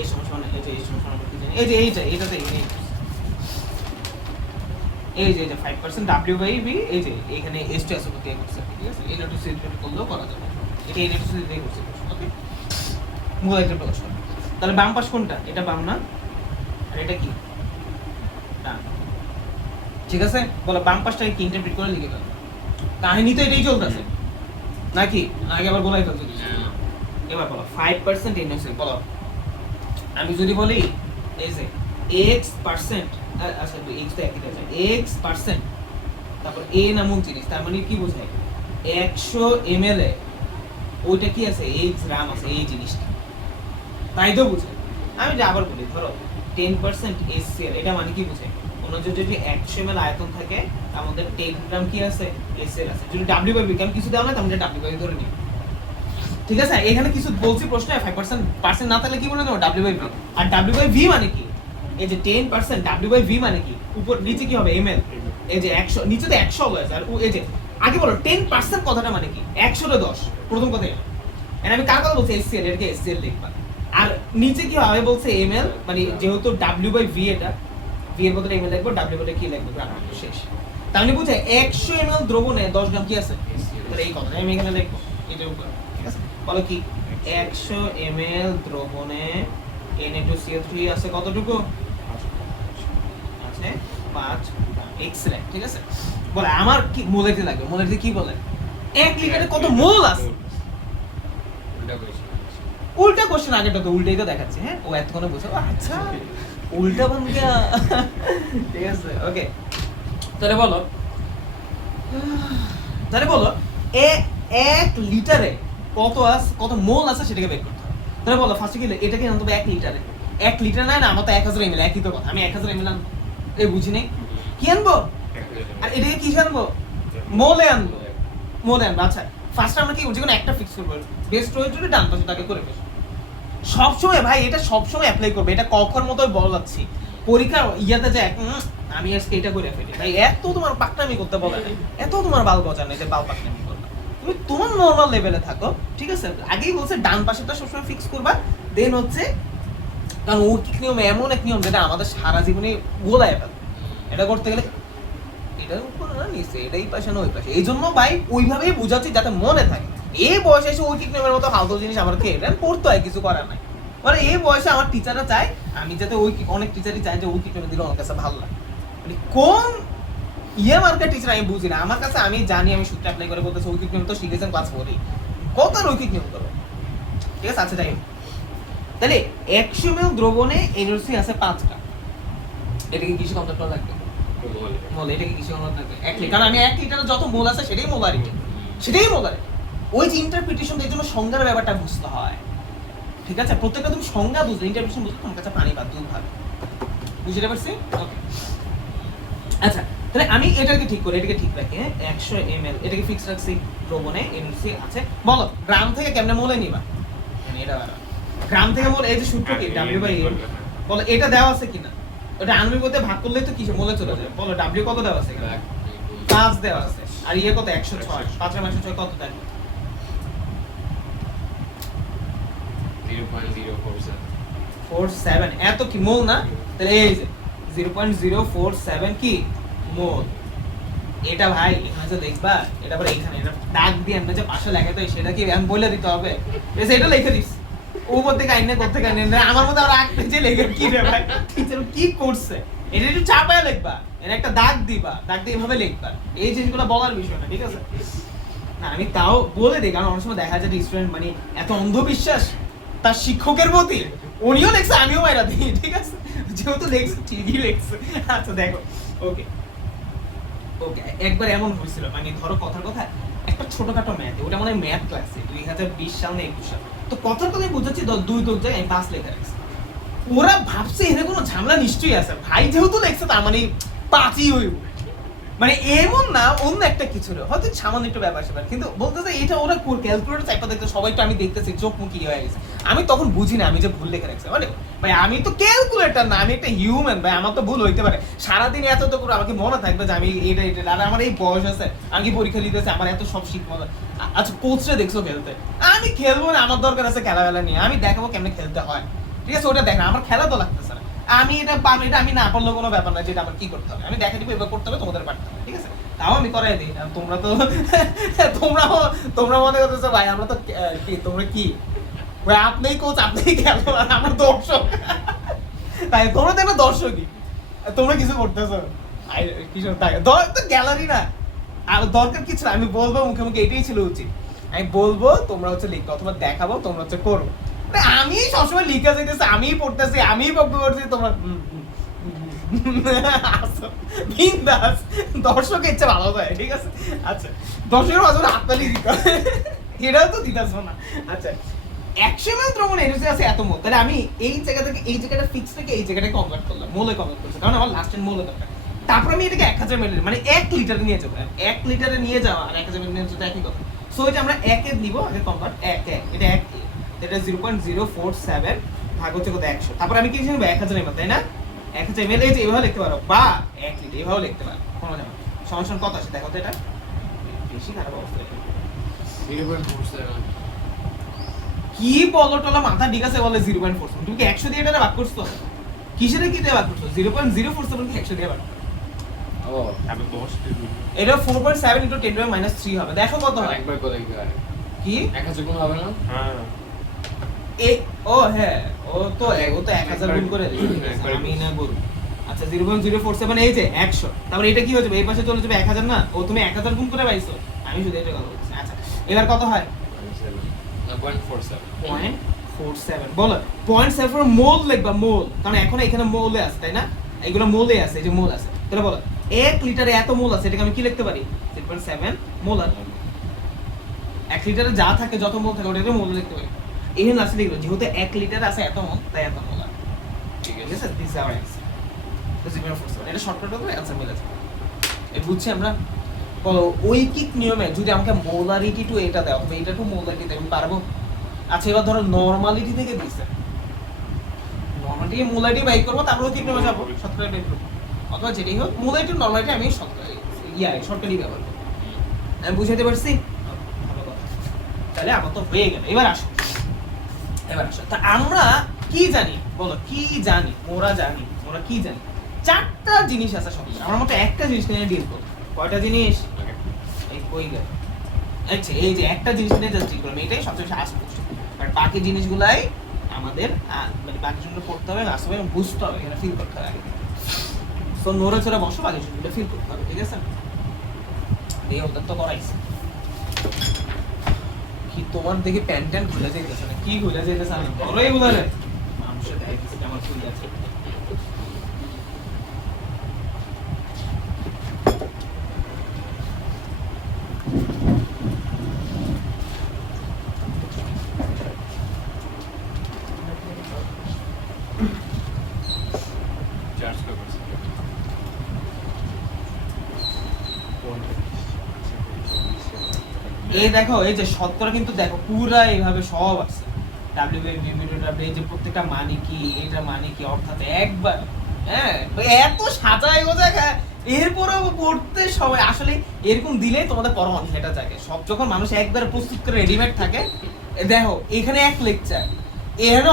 এই সমস্যা এই যে এই সমস্যা কি জানি, এই যে এইটাতে এই যে 5% W/V, এই যে এখানে H2 অ্যাসোসিয়েট দিয়ে করছে, ঠিক আছে? এই নোটিস করলেও করা যাবে, এটা এই নোটিস দিয়ে করছে, ওকে? মোলারিটি প্রকাশ করো, তাহলে বাম পাশ কোনটা? এটা বাম না, আর এটা কি ডান, ঠিক আছে? বলো বাম পাশটাকে কি ইন্টারপ্রিট করে লিখে দাও। কাহিনী তো এটাই চলতেছে নাকি, আগে আবার বলাই ফেলছো? এবার বলো 5% NaCl, বলো আমি যদি বলি এই যে x%, আচ্ছা x তো একই আছে, x%, তারপর a নামক জিনিস, তার মানে কি বোঝায় 100 ml এ ওইটা কি আছে, x গ্রাম আছে এই জিনিসটা, তাই তো বোঝায়। আমি যে আবার বলি, ধরো 10% HCl, এটা মানে কি বোঝায়, কোনো যদি 100 ml আয়তন থাকে তার মধ্যে 10 গ্রাম কি আছে, HCl আছে। যদি W/V কারণ কিছু দেওয়া না, তার মধ্যে W/V ধরে নিই, ঠিক আছে? এখানে কিছু বলছি প্রশ্নে 5% না থাকলে কি বলে নেবো, W/V। আর W/V মানে কি, এই যে 10% W/V মানে কি, উপর নিচে কি হবে ml, এই যে 100 নিচে তো 100 হয়ে যায়, আর এই যে আগে বলো 10% কথাটা মানে কি, 100 তে 10 প্রথম কথা এটা, এন্ড আমি কার কথা বলছি, HCl, এটাকে HCl লিখবা। আর নিচে কি হবে বলছে ml, মানে যেহেতু W/V এটা V এর বদলে ml লিখবো, W বলে কি লিখবো, শেষ। তার মানে বুঝে 100 ml দ্রবণে 10 গ্রাম কি আছে, তাহলে এই কথাটা আমি এখানে লিখবো এটার উপর, ঠিক আছে? বলো কি 100 ml দ্রবণে Na2CO3 আছে কতটুকু, আছে 5 গ্রাম, এক্সেলেন্ট, ঠিক আছে? বলে আমার কি মোলারিটি লাগবে, মোলারিটি কি বলে 1 লিটারে কত মোল আছে, উল্টা কোশ্চেন, আগেটা তো উল্টাই তো দেখাচ্ছি, হ্যাঁ ও এতক্ষণে বুঝো, আচ্ছা উল্টা বন গিয়া, ঠিক আছে? ওকে, তাহলে বলো 1 লিটারে কত মোল আছে সেটাকে বের করতে হবে। তাহলে বলো ফার্স্টে কি এটাকে আনতে হবে 1 লিটারে। 1 লিটার না আমার তো 1000 ml একই তো কথা। আমি 1000 ml আনবো, এই বুঝি নেই কি আনবো, আর এটাকে কি আনবো, মোলে আনবো। আচ্ছা ফার্স্ট আমরা কি যে কোনো একটা ফিক্স করবো, বেস্ট ওয়েটে ডান পাশে তাকে করে ফেলবো সবসময়। ভাই এটা সবসময় অ্যাপ্লাই করবে, এটা কখন মতোই বলাচ্ছি পরীক্ষা ইয়াতে যায় আমি আজকে এটা করে ফেলি। ভাই এত তোমার পাকনামি করতে বলে নাই, এত তোমার বাল গজা নেই যে বাল পাকনামি করবে। তুমি তোমার নর্মাল লেভেলে থাকো, ঠিক আছে? আগেই বলছে ডান পাশেটা সবসময় ফিক্স করবা, দেন হচ্ছে কারণ ঐকিক নিয়ম এমন এক নিয়ম যেটা আমাদের সারা জীবনে গোলায় ফেলে। এটা করতে গেলে এটার উপর না নিচে, এটাই পাশে না ওই পাশে, এই জন্য ভাই ওইভাবেই বুঝাচ্ছি যাতে মনে থাকে। এই বয়সে এসে ঐকিক নিয়মের মতো ফালতু জিনিস আমার খেয়ে পড়তে হয়, কিছু করার নাই। মানে এই বয়সে আমার টিচাররা চায় আমি যাতে ঐকিক, অনেক টিচারই চায় যে ঐকিক নিয়ম দিলে আমার কাছে ভালো লাগে। মানে কোন মার্কেট টিচার আমি বুঝি না, আমার কাছে আমি জানি আমি সূত্র অ্যাপ্লাই করে বলতেছি ঐকিক নিয়ম তো শিখেছেন ক্লাস 4 কত আর ঐকিক নিয়ম করো, ঠিক আছে? আচ্ছা যাই হোক, তাহলে 100 ml দ্রবণে এনআরসি আছে 5টা, এটাকে কিসে কনভার্ট করা লাগবে? মোল। এটাকে কিসে কনভার্ট লাগবে? 1 লিটার। কারণ আমি 1 লিটারে যত মোল আছে সেটাই মোলারিটি, ওই যে ইন্টারপ্রিটেশন এর জন্য সংজ্ঞার ব্যাপারটা বুঝতে হয়, ঠিক আছে? প্রত্যেকটা তুমি সংজ্ঞা বুঝলে, ইন্টারপ্রিটেশন বুঝলে তোমার কাছে পানি বা দুধ হবে। বুঝতে পারছি? ওকে আচ্ছা, তাহলে আমি এটাকে ঠিক করি, এটাকে ঠিক রাখি। 100 ml এটাকে ফিক্স রাখছি, দ্রবণে এনআরসি আছে। বলো গ্রাম থেকে কেমনে মোলে নিবা? মানে এটা গ্রাম থেকে মোল, এই যে সূত্র কি W/A, বলো এটা দেওয়া আছে কিনা? ওটা আণবিক করতে ভাগ করলেই তো কি মোলে চলে যাবে। বলো W কত দেওয়া আছে? 5 দেওয়া আছে, আর ইয়ে কত? 106। 5 এর 106 কত থাকে? 0.047। এত কি মোল না? তাহলে এই যে 0.047 কি মোল। এটা ভাই এখানে যে লিখবা, এটা পরে এখানে এটা দাগ দিয়ে আমরা যে পাশে লেখা তো সেটা কি আমি বলে দিতে হবে? এসে এটা লিখে দিস ও মধ্যে কাইনে করতে কাইনে আমার মধ্যে আবার আঁকতে যে লেখে কি রে ভাই, টিচার কি করছে? এটা একটু চাপায় লিখবা, এর একটা দাগ দিবা, দাগ দিয়ে এভাবে লিখবা। এই জিনিসগুলো বলার বিষয় না, ঠিক আছে? না আমি তাও বলে দিই, কারণ অনেক সময় দেখা যায় স্টুডেন্ট মানে এত অন্ধবিশ্বাস তার শিক্ষকের প্রতি, উনিও লেখছে আমিও মাইরা দিই, ঠিক আছে? যেহেতু লেখছে ঠিকই লেখছে। আচ্ছা দেখো, ওকে একবার এমন হয়েছিল, মানে ধরো কথার কথা একটা ছোটখাটো ম্যাথ, ওটা মানে ম্যাথ ক্লাসে 2020 সাল না 21 সাল, তো কথার কথাই বুঝাচ্ছি 2 জায়গায় আমি 5 লেখা রাখছি। ওরা ভাবছে এখানে কোনো ঝামেলা নিশ্চয়ই আছে, ভাই যেহেতু লেখছে তার মানে 5ই হইব, মানে এমন না অন্য একটা কিছু হয়তো সামান্য একটু ব্যাপার স্যাপার, কিন্তু বলতেছে এটা ওরা ক্যালকুলেটর চাইপা দেখতে সবাই তো আমি দেখতেছি চোখ মুখি হয়ে গেছে। আমি তখন বুঝি না আমি যে ভুল লেখা রাখছি, মানে ভাই আমি তো ক্যালকুলেটর না, আমি একটা হিউম্যান ভাই, আমার তো ভুল হইতে পারে। সারাদিন এত তো করে আমাকে মনে থাকবে যে আমি এটা আর আমার এই বয়স আছে, আমি পরীক্ষা দিতেছি, আমার এত সব শিখবো। আচ্ছা কোচরে দেখছো খেলতে, আমি খেলবো না, আমার দরকার আছে খেলাবেলা নিয়ে, আমি দেখাবো কেমনে খেলতে হয়, ঠিক আছে? ওটা দেখেন আমার খেলা তো লাগতেছে না, আমি এটা এটা আমি না পারলেও কোনো ব্যাপার না, যেটা আমার কি করতে হবে আমি দেখে দিব, এবার করতে হবে, তোমাদের পারতে হবে, ঠিক আছে? তাও আমি করাই দিই। তোমরা তো তোমরা মনে করতেছো ভাই আমরা তো কি, তোমরা কি ভাই আপনিই কোচ আপনিই খেলো আর আমরা দর্শক, তাই তোমরা তো একটা দর্শকই, তোমরা কিছু করতেছো কিছু তো গ্যালারি না, আর দরকার কিছু না, আমি বলবো মুখে মুখে এটাই ছিল উচিত, আমি বলবো তোমরা হচ্ছে লিখবে অথবা দেখাবো, তোমরা হচ্ছে করো। আমি সবসময় লিখে যাইতেছি, আমিই পড়তেছি, আমিই বক্তব্য করছি, তোমরা বিন্দাস, দর্শকের ইচ্ছা ভালো যায়, ঠিক আছে? আচ্ছা দর্শকের মাঝে হাততালি দিতে হবে, এটাও তো দিতে আসবো না। আচ্ছা 100 ml দ্রবণ এনআরসি আছে এত মোল, তাহলে আমি এই জায়গা থেকে এই জায়গাটা ফিক্স থেকে এই জায়গাটাকে কনভার্ট করলাম, মোলে কনভার্ট করছি, কারণ আমার লাস্ট মোলে দরকার। তারপর আমি এটাকে 1000 ml মানে 1 লিটারে নিয়ে যাবো, 1 লিটারে নিয়ে যাওয়া আর 1000 ml নিয়ে যাওয়া একই কথা। সো এটা আমরা 1 এ নিব আগে কনভার্ট, 1 এটা 1 এটা 0.047 ভাগ হচ্ছে কত 100, তারপর আমি কি লিখব 1000 ml, তাই না? 1000 ml এই যে এভাবে লিখতে পারো বা 1 লিটার এভাবে লিখতে পারো, কোনো ঝামেলা। সমান কত আসে দেখো তো, এটা বেশি খারাপ অবস্থা। 0.47 কি বলো টলা মাথা ঠিক আছে বলে 0.47, তুমি কি 100 দিয়ে এটা ভাগ করছো? কিসের কি দিয়ে ভাগ করছো? 0.047 কি 100 দিয়ে ভাগ? ও এত 10 দিয়ে এটা 4.7 * 10⁻³ হবে, দেখো কত হয়। একবার করে কি 1000 গুণ হবে না? হ্যাঁ ও হ্যাঁ ও তো 1000 গুণ করে দিবে, আমি না বলবো। আচ্ছা 0.047 এই যে 100, তারপর এটা কি হয়ে যাবে, এই পাশে চলে যাবে 1000 না, ও তুমি 1000 গুণ করে পাইছো, আমি শুধু এটা কথা বলছি। আচ্ছা এবার কত হয়? 0.47 বলো 0.7 মোল লিখবা, মোল, কারণ এখন এখানে মোলে আছে তাই না, এগুলো মোলে আছে, এই যে মোল আছে, তাহলে বলো 1 লিটারে এত মোল আছে, এটাকে আমি কি লিখতে পারি? 0.7 মোলার। 1 লিটারে যা থাকে যত মোল থাকে ওটাকে মোল লিখতে পারি। এখানে আছে দেখো যেহেতু 1 লিটার আছে এত মোল তাই এত মোল। ঠিক ঠিক আছে আছে, দিস আওয়ার অ্যান্সার। তো জিমের ফোর্স এটা শর্টকাট হবে অ্যান্সার মিলে যাবে। এটা বুঝছি আমরা। বলো ঐকিক নিয়মে যদি আমাকে মোলারিটি টু এটা দেয় অথবা এটা টু মোলারিটি দেয় আমি পারবো? আচ্ছা এবার ধরো নরমালিটি থেকে দিছে, নরমালিটি মোলারিটি বাই করবো তারপর ঐকিক নিয়মে যাবো শর্টকাট বাই করবো, অথবা যেটাই হোক মোলারিটি নরমালিটি আমি শর্টকাটই ব্যবহার করবো। আমি বুঝাতে পারছি? ভালো কথা। তাহলে আমার তো হয়ে গেল। এবার আসো তা আমরা কি জানি বলো, কি জানি? মোরা কি জানি? 4টা জিনিস আছে সব। আমরা মাত্র একটা জিনিস নিয়ে ডিল করব। কয়টা জিনিস? এই কই গেল? আচ্ছা এই যে একটা জিনিস নিয়ে জাস্ট ডিল করলাম, এটাই সবচেয়ে বেশি আশা করছি। বাট বাকি জিনিসগুলাই আমাদের মানে বাকি জিনিসগুলো পড়তে হবে, আসতে হবে, বুঝতে হবে, এটা ফিল করতে হবে। সো নড়ে চড়ে বসো, বাকি জিনিসগুলো ফিল করতে হবে, ঠিক আছে? এই ওদের তো করাইছে কি তোমার দেখে প্যান্ট ট্যান্ট খুলে যাইতেছে না? কি খুলে যাইতেছে না বলো এগুলো রে? মানুষের দেখাইতেছে আমার খুলে যাচ্ছে। চার্জ করছে এই দেখো এই যে শতকরা কিন্তু দেখো পুরা এইভাবে সব আছে এই যে প্রত্যেকটা মানে কি, এটা মানে কি, অর্থাৎ একবার হ্যাঁ এত সাজায় গোজা এরপরেও পড়তে সবাই আসলে এরকম দিলে তোমাদের পরমাণু সেটা জাগে সব। যখন মানুষ একবার প্রস্তুত করে রেডিমেড থাকে, দেখো এখানে এক লেকচার, এখানে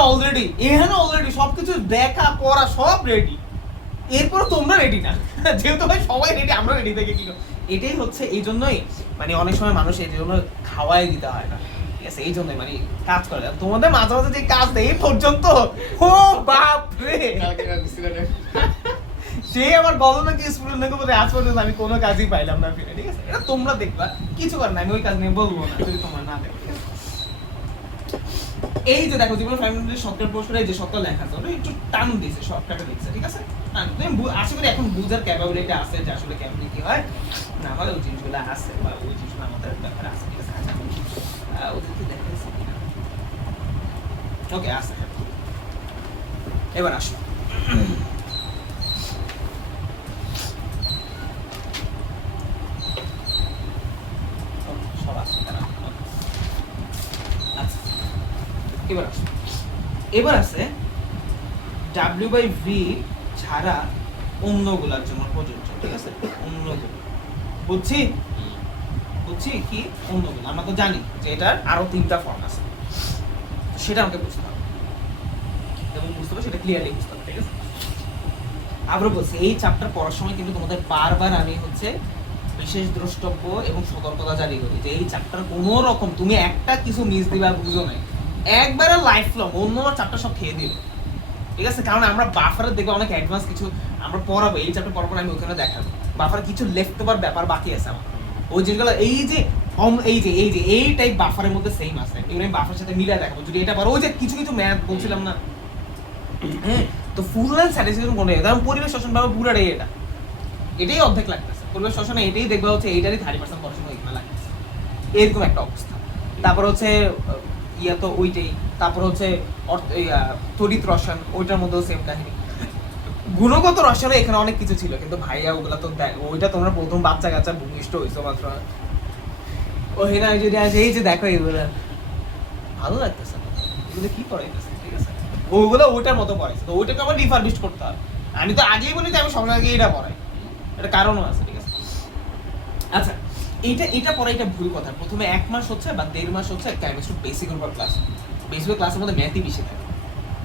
অলরেডি সবকিছু দেখা পড়া সব রেডি, এরপর তোমরা রেডি না যেহেতু ভাই সবাই রেডি, আমরা রেডি থেকে কি এটাই হচ্ছে। এই জন্যই মানে অনেক সময় মানুষ এই জন্য খাওয়াই দিতে হয় না, ঠিক আছে? এই জন্যই মানে কাজ করে তোমাদের মাঝে মাঝে যে কাজ দেয় এই পর্যন্ত ও বাপ রে সে আমার গলনাকে স্টুডেন্টকে বলে আজ পর্যন্ত আমি কোনো কাজই পাইলাম না ফিরে, ঠিক আছে? এটা তোমরা দেখবা, কিছু করার না, আমি ওই কাজ নিয়ে বলবো না যদি তোমরা না দেখো। এই যে দেখো জীবন ফ্যামিলি শর্টকাট প্রশ্ন, এই যে শর্টকাট লেখা আছে একটু টান দিয়েছে, শর্টকাটে দিচ্ছে, ঠিক আছে? তুমি আশা করি এখন বুঝার ক্যাপাবিলিটি আছে যে আসলে কেমনি কি হয় না হয়, ওই জিনিসগুলো আছে বা ওই জিনিসগুলো আমাদের ব্যাপারে আছে, ঠিক আছে? আচ্ছা ওদেরকে দেখাইছি কিনা? ওকে আছে। এবার আসো সব আছে তারা। আচ্ছা এবার আছে W/V ছাড়া অন্যগুলোর জন্য প্রযোজ্য, ঠিক আছে? অন্যগুলো বুঝছি কি অন্যগুলো? আমরা তো জানি যে এটার আরো 3টা ফর্ম আছে, সেটা আমাকে বুঝতে হবে এবং বুঝতে হবে সেটা ক্লিয়ারলি বুঝতে হবে, ঠিক আছে? আবার বলছি এই চ্যাপ্টার পড়ার সময় কিন্তু তোমাদের বারবার আমি হচ্ছে বিশেষ দ্রষ্টব্য এবং সতর্কতা জারি করি যে এই চ্যাপ্টার কোনো রকম তুমি একটা কিছু মিস দিবা বুঝো নাই, একবারে লাইফ লং অন্য চ্যাপ্টার সব খেয়ে দিবে, ঠিক আছে? কারণ আমরা বাফারের দেখবে অনেক অ্যাডভান্স কিছু আমরা পড়াবো, এই চ্যাপ্টার পড়ার পর আমি ওখানে দেখাবো বাফারের কিছু লেফট ওভার ব্যাপার বাকি আছে আমার, ওই জিনিসগুলো এই যে এই টাইপ বাফারের মধ্যে সেম আছে, এগুলো আমি বাফারের সাথে মিলিয়ে দেখাবো যদি এটা পারো। ওই যে কিছু ম্যাথ বলছিলাম না, হ্যাঁ? তো ফুল অ্যান্ড স্যাটিসফ্যাকশন কোনটা? যেমন পরিবেশ শোষণ পাবো পুরাটাই এটাই অর্ধেক লাগতেছে পরিবেশ শোষণে, এটাই দেখবা হচ্ছে এইটারই 30% পড়াশোনা এখানে লাগতেছে, এরকম একটা অবস্থা। তারপর হচ্ছে ইয়া তো ওইটাই, তারপর হচ্ছে তড়িৎ রসায়ন, ওইটার মধ্যেও সেম কাহিনী। গুণগত রসায়নে এখানে অনেক কিছু ছিল কিন্তু ভাইয়া ওগুলা তো ওইটা তোমরা প্রথম বাচ্চা কাচ্চা ভূমিষ্ঠ হইছো মাত্র, ও হেনা যদি আছে এই যে দেখো এগুলা ভালো লাগতেছে, এগুলো কি পড়াইতেছে, ঠিক আছে? ওইগুলো ওইটার মতো পড়াইছে, তো ওইটাকে আবার রিফারবিশ করতে হবে। আমি তো আগেই বলি যে আমি সবসময় আগে এটা পড়াই, এটা কারণও আছে, ঠিক আছে? আচ্ছা এটা পড়া এটা ভুল কথা। প্রথমে 1 মাস হচ্ছে বা 1.5 মাস হচ্ছে কেমিস্ট্রি বেসিকের উপর ক্লাস, বেসিক ক্লাসের মধ্যে ম্যাথই বেশি থাকে,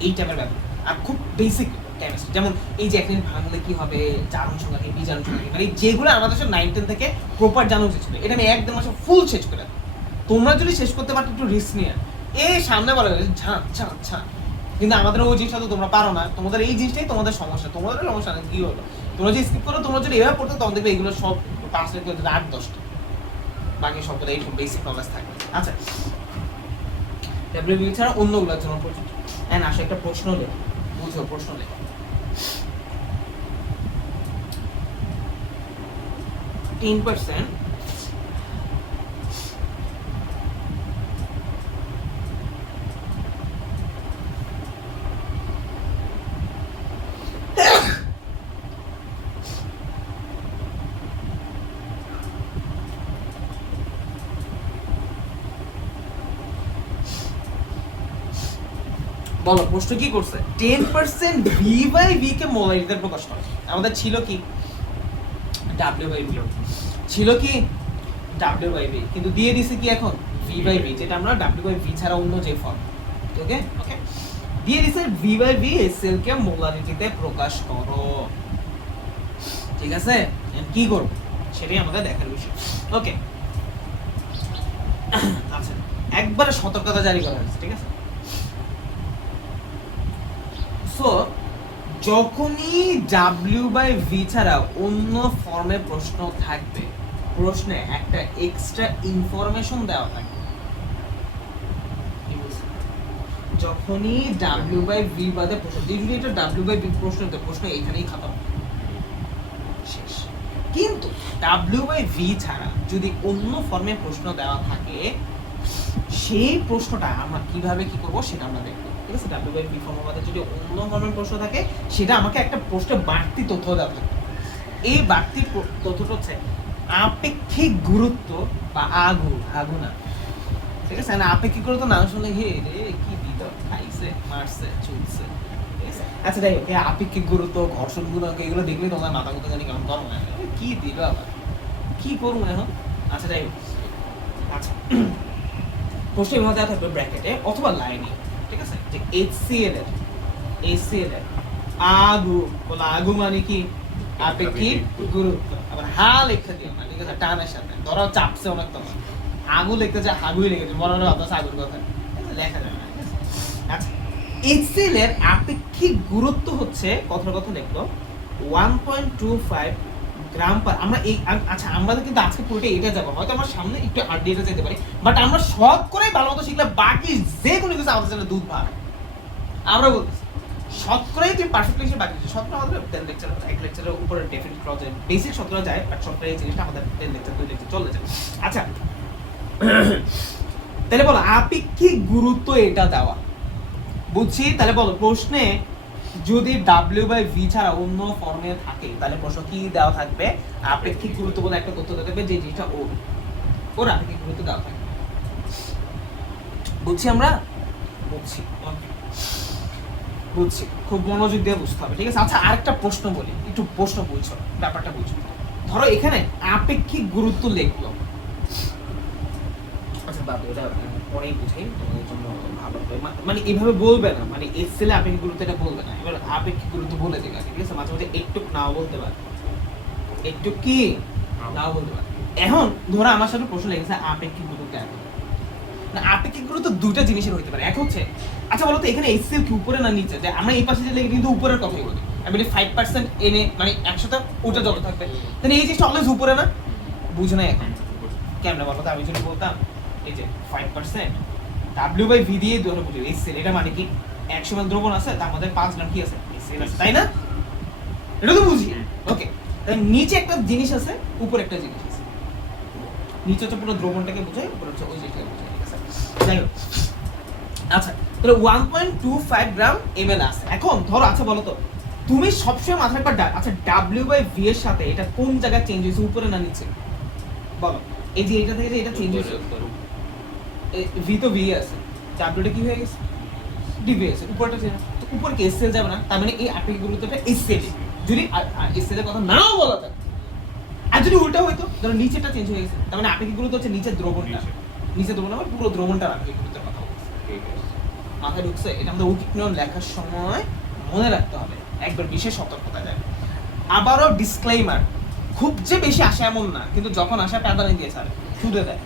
এই টাইপের ব্যাপার। আর খুব বেসিক কেমিস্ট্রি, যেমন এই যে একদিন ভাঙলে কি হবে, জারণ সংখ্যা কি, বিজারণ সংখ্যা কি, মানে যেগুলো আমাদের সব 9-10 থেকে প্রপার জানা উচিত ছিল, এটা আমি 1-1.5 মাসে ফুল শেষ করে দেব। তোমরা যদি শেষ করতে পারো একটু রিস্ক নিয়ে এই সামনে বলা যায় ঝাঁ, কিন্তু আমাদের ওই জিনিসটা তো তোমরা পারো না, তোমাদের এই জিনিসটাই তোমাদের সমস্যা। তোমাদের সমস্যা না কি হলো, তোমরা যে স্কিপ করো, তোমরা যদি এভাবে পড়তে তখন দেখবে এগুলো সব 8-10টা বাকি সবগুলো এইরকম বেসিক নলেজ থাকবে। আচ্ছা W/V ছাড়া অন্যগুলোর জন্য প্রযোজ্য। হ্যাঁ আসলে একটা প্রশ্ন লেখ, বুঝো প্রশ্ন লেখ। 10% বলো প্রশ্ন কি করছে 10% v/v কে মোলারিটিতে প্রকাশ করে। আমাদের ছিল কি w/v, ছিল কি w/v, কিন্তু দিয়ে দিছে কি এখন v/v, যেটা আমরা w/v ছাড়া অন্য যে ফর্ম। ওকে ওকে, দিয়ে দিছে v/v HCl কে মোলারিটিতে প্রকাশ করো। ঠিক আছে, কি করব সেটাই আমাদের দেখার বিষয়। ওকে, আচ্ছা একবারে সতর্কতা জারি করা হয়েছে, ঠিক আছে। সো যখনই w/v ছাড়া অন্য ফর্মে প্রশ্ন থাকবে, প্রশ্নে একটা এক্সট্রা ইনফরমেশন দেওয়া থাকবে। কি বলছি? যখনই w/v বাদে প্রশ্ন, যদি এটা w/v প্রশ্ন হতো, প্রশ্ন এখানেই খতম, শেষ। কিন্তু w/v ছাড়া যদি অন্য ফর্মে প্রশ্ন দেওয়া থাকে, সেই প্রশ্নটা আমরা কিভাবে কি করব সেটা আমরা দেখব। ঠিক আছে, w/v ফর্মের মধ্যে যদি অন্য ফর্মের প্রশ্ন থাকে, সেটা আমাকে একটা প্রশ্নে বাড়তি তথ্য দেওয়া থাকে। এই বাড়তি তথ্যটা হচ্ছে আপেক্ষিক গুরুত্ব বা আগু না, ঠিক আছে না, আপেক্ষিক গুরুত্ব না শুনলে হে রে কি দিত, খাইছে মারছে চুলছে, ঠিক আছে। আচ্ছা যাই হোক, এই আপেক্ষিক গুরুত্ব, ঘর্ষণ গুণক, এগুলো দেখলে তোমার মাথা কথা জানি কেমন গরম হয়, কি দিল আবার, কি করবো এখন। আচ্ছা যাই হোক, আচ্ছা প্রশ্ন এভাবে দেওয়া থাকবে ব্র্যাকেটে অথবা লাইনে, ঠিক আছে, যে HCl এর আগু, বলো আগু মানে কি আপেক্ষিক গুরুত্ব, আবার হা লিখতে দিও না, ঠিক আছে, টানের সাথে, ধরো চাপছে অনেক, তোমার আগু লিখতে যা হাগুই লিখেছে, মনে হয় অত আগুর কথা লেখা যাবে না। আচ্ছা HCl এর আপেক্ষিক গুরুত্ব হচ্ছে, কথার কথা লিখলো 1.25 গ্রাম পার। আমরা এই আচ্ছা আমাদের কিন্তু আজকে পুরোটা এটা যাবো, হয়তো আমার সামনে একটু আড্ডি এটা যেতে পারি, বাট আমরা সব করে ভালো মতো শিখলে বাকি যে কোনো কিছু আমাদের জন্য দুধ ভাত। আমরা বলতেছি শতকরাই তুমি পারফেক্টলি সে বাকি শতকরা আমাদের 10 লেকচার, এক লেকচারের উপরে ডেফিনেট ক্লজে বেসিক শতকরা যায়, বাট শতকরা এই জিনিসটা আমাদের 10 লেকচার 2 লেকচার চলে যায়। আচ্ছা তাহলে বলো আপেক্ষিক গুরুত্ব এটা দেওয়া বুঝছি। তাহলে বলো প্রশ্নে যদি w/v ছাড়া অন্য ফর্মে থাকে, তাহলে প্রশ্ন কি দেওয়া থাকবে, আপেক্ষিক গুরুত্ব বলে একটা তথ্য দেবে, যে জিনিসটা ওর আপেক্ষিক গুরুত্ব দেওয়া থাকবে। বুঝছি আমরা, বুঝছি, বুঝছি, খুব মনোযোগ দিয়ে বুঝতে হবে, ঠিক আছে। আচ্ছা আরেকটা প্রশ্ন বলি, একটু প্রশ্ন বুঝছো, ব্যাপারটা বুঝছো। ধরো এখানে আপেক্ষিক গুরুত্ব লিখলো, আচ্ছা বাবু এটা পরেই বুঝাই তোমাদের জন্য ভালো হবে, মানে এভাবে বলবে না, মানে HCl আপেক্ষিক গুরুত্ব এটা বলবে না, এবার আপেক্ষিক গুরুত্ব বলে দেবে, ঠিক আছে। মাঝে মাঝে একটু নাও বলতে পারে, একটু কি নাও বলতে পারে। এখন ধরো আমার সাথে প্রশ্ন লেগেছে আপেক্ষিক গুরুত্ব এত, না আপেক্ষিক গুরুত্ব দুইটা জিনিসের হইতে পারে। এক হচ্ছে আচ্ছা বলো তো এখানে HCl কি উপরে না নিচে, যে আমরা এই পাশে যে লেগে কিন্তু উপরের কথাই বলি, আমি বলি 5% এনে মানে 100টা ওটা যত থাকবে, তাহলে এই জিনিসটা অলওয়েজ উপরে না, বুঝো না এখন কেমনে বলো তো। আমি যদি বলতাম এই যে 5% w/v দিয়ে ধরে বুঝি HCl, এটা মানে কি 100 ml দ্রবণ আছে, তার মধ্যে 5 গ্রাম কি আছে HCl আছে, তাই না, এটা তো বুঝি। ওকে, তাহলে নিচে একটা জিনিস আছে, উপরে একটা জিনিস আছে, নিচে হচ্ছে পুরো দ্রবণটাকে বোঝায়, উপরে হচ্ছে ওই জিনিসটাকে বোঝায়, ঠিক আছে। যাই হোক, আচ্ছা তাহলে 1.25 গ্রাম ml আছে। এখন ধরো আচ্ছা বলো তো তুমি সবসময় মাথায় রাখবা আচ্ছা w/v এর সাথে এটা কোন জায়গায় চেঞ্জ হয়েছে, উপরে না নিচে, বলো। এই যে এটা থেকে যে এটা চেঞ্জ হয়েছে, v তো v আছে, w টা কি হয়ে গেছে dv আছে, উপরটা চেঞ্জ, তো উপর কি HCl যাবে না, তার মানে এই আপেক্ষিক গুরুত্বটা HCl, যদি HCl এর কথা নাও বলা থাকে, আর যদি উল্টা হইতো ধরো নিচেটা চেঞ্জ হয়ে গেছে, তার মানে আপেক্ষিক গুরুত্ব হচ্ছে নিচের দ্রবণটা, নিচের দ্রবণ মানে পুরো দ্রবণটা আপেক্ষিক গুরুত্বের কথা বলছে, মাথায় ঢুকছে। এটা আমাদের উৎকীর্ণ লেখার সময় মনে রাখতে হবে, একবার বিশেষ সতর্কতা যায়। আবারও ডিসক্লেইমার, খুব যে বেশি আসে এমন না, কিন্তু যখন আসে প্যাদানি দিয়ে ছাড়ে, ছুটে দেয়,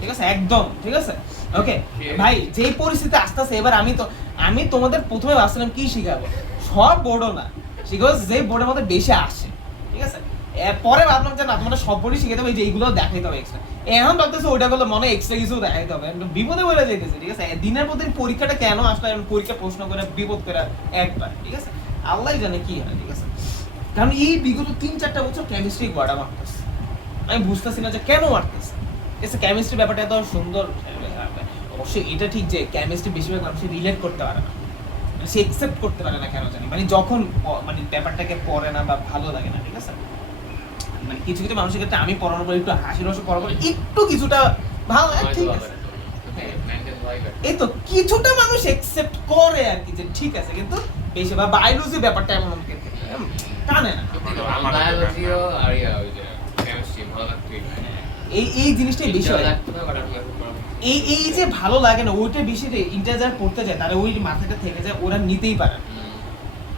ঠিক আছে, একদম ঠিক আছে। ওকে ভাই, যে পরিস্থিতি আসতেছে এবার, আমি তোমাদের প্রথমে ভাবছিলাম কি শিখাবো, সব বোর্ডও না শিখাবো, যে বোর্ডের মধ্যে বেশি আসে, ঠিক আছে। পরে ভাবলাম যে না তোমরা সব বোর্ডই শিখে দেবে, যে এইগুলো দেখাইতে হবে এক্সট্রা, এখন ভাবতেছে ওইটা করলে মনে এক্সট্রা কিছু দেখাইতে হবে, বিপদে বলে যেতেছে, ঠিক আছে। দিনের পর দিন পরীক্ষাটা কেন আসলে, পরীক্ষা প্রশ্ন করে বিপদ করে একবার, ঠিক আছে, আল্লাহ জানে কি হয়, ঠিক আছে। কারণ এই বিগত 3-4টা বছর কেমিস্ট্রি গোয়াটা মারতেছে, আমি বুঝতেছি না যে কেন মারতেছে, ঠিক আছে। কেমিস্ট্রি ব্যাপারটা এত সুন্দর, অবশ্যই এটা ঠিক যে কেমিস্ট্রি বেশিরভাগ মানুষ রিলেট করতে পারে না, সে একসেপ্ট করতে পারে না কেন জানি, মানে যখন মানে ব্যাপারটাকে পড়ে না বা ভালো লাগে না, ঠিক আছে। মানে কিছু কিছু মানুষের ক্ষেত্রে আমি পড়ানোর পর একটু হাসি রস পড়ার পর একটু কিছুটা ভালো, ঠিক আছে। এই তো কিছুটা মানুষ একসেপ্ট করে আর কি যে ঠিক আছে, কিন্তু বেশি বা বায়োলজি ব্যাপারটা এমন অনেকের ক্ষেত্রে টানে না। বায়োলজিও আর ওই যে কেমিস্ট্রি ভালো লাগতোই না। এই জিনিসটাই বেশি হয়। এই যে ভালো লাগে না ওইটা বেশি ইন্টারজার পড়তে যায় তাহলে ওই মাথাটা থেকে যায়, ওরা নিতেই পারে না।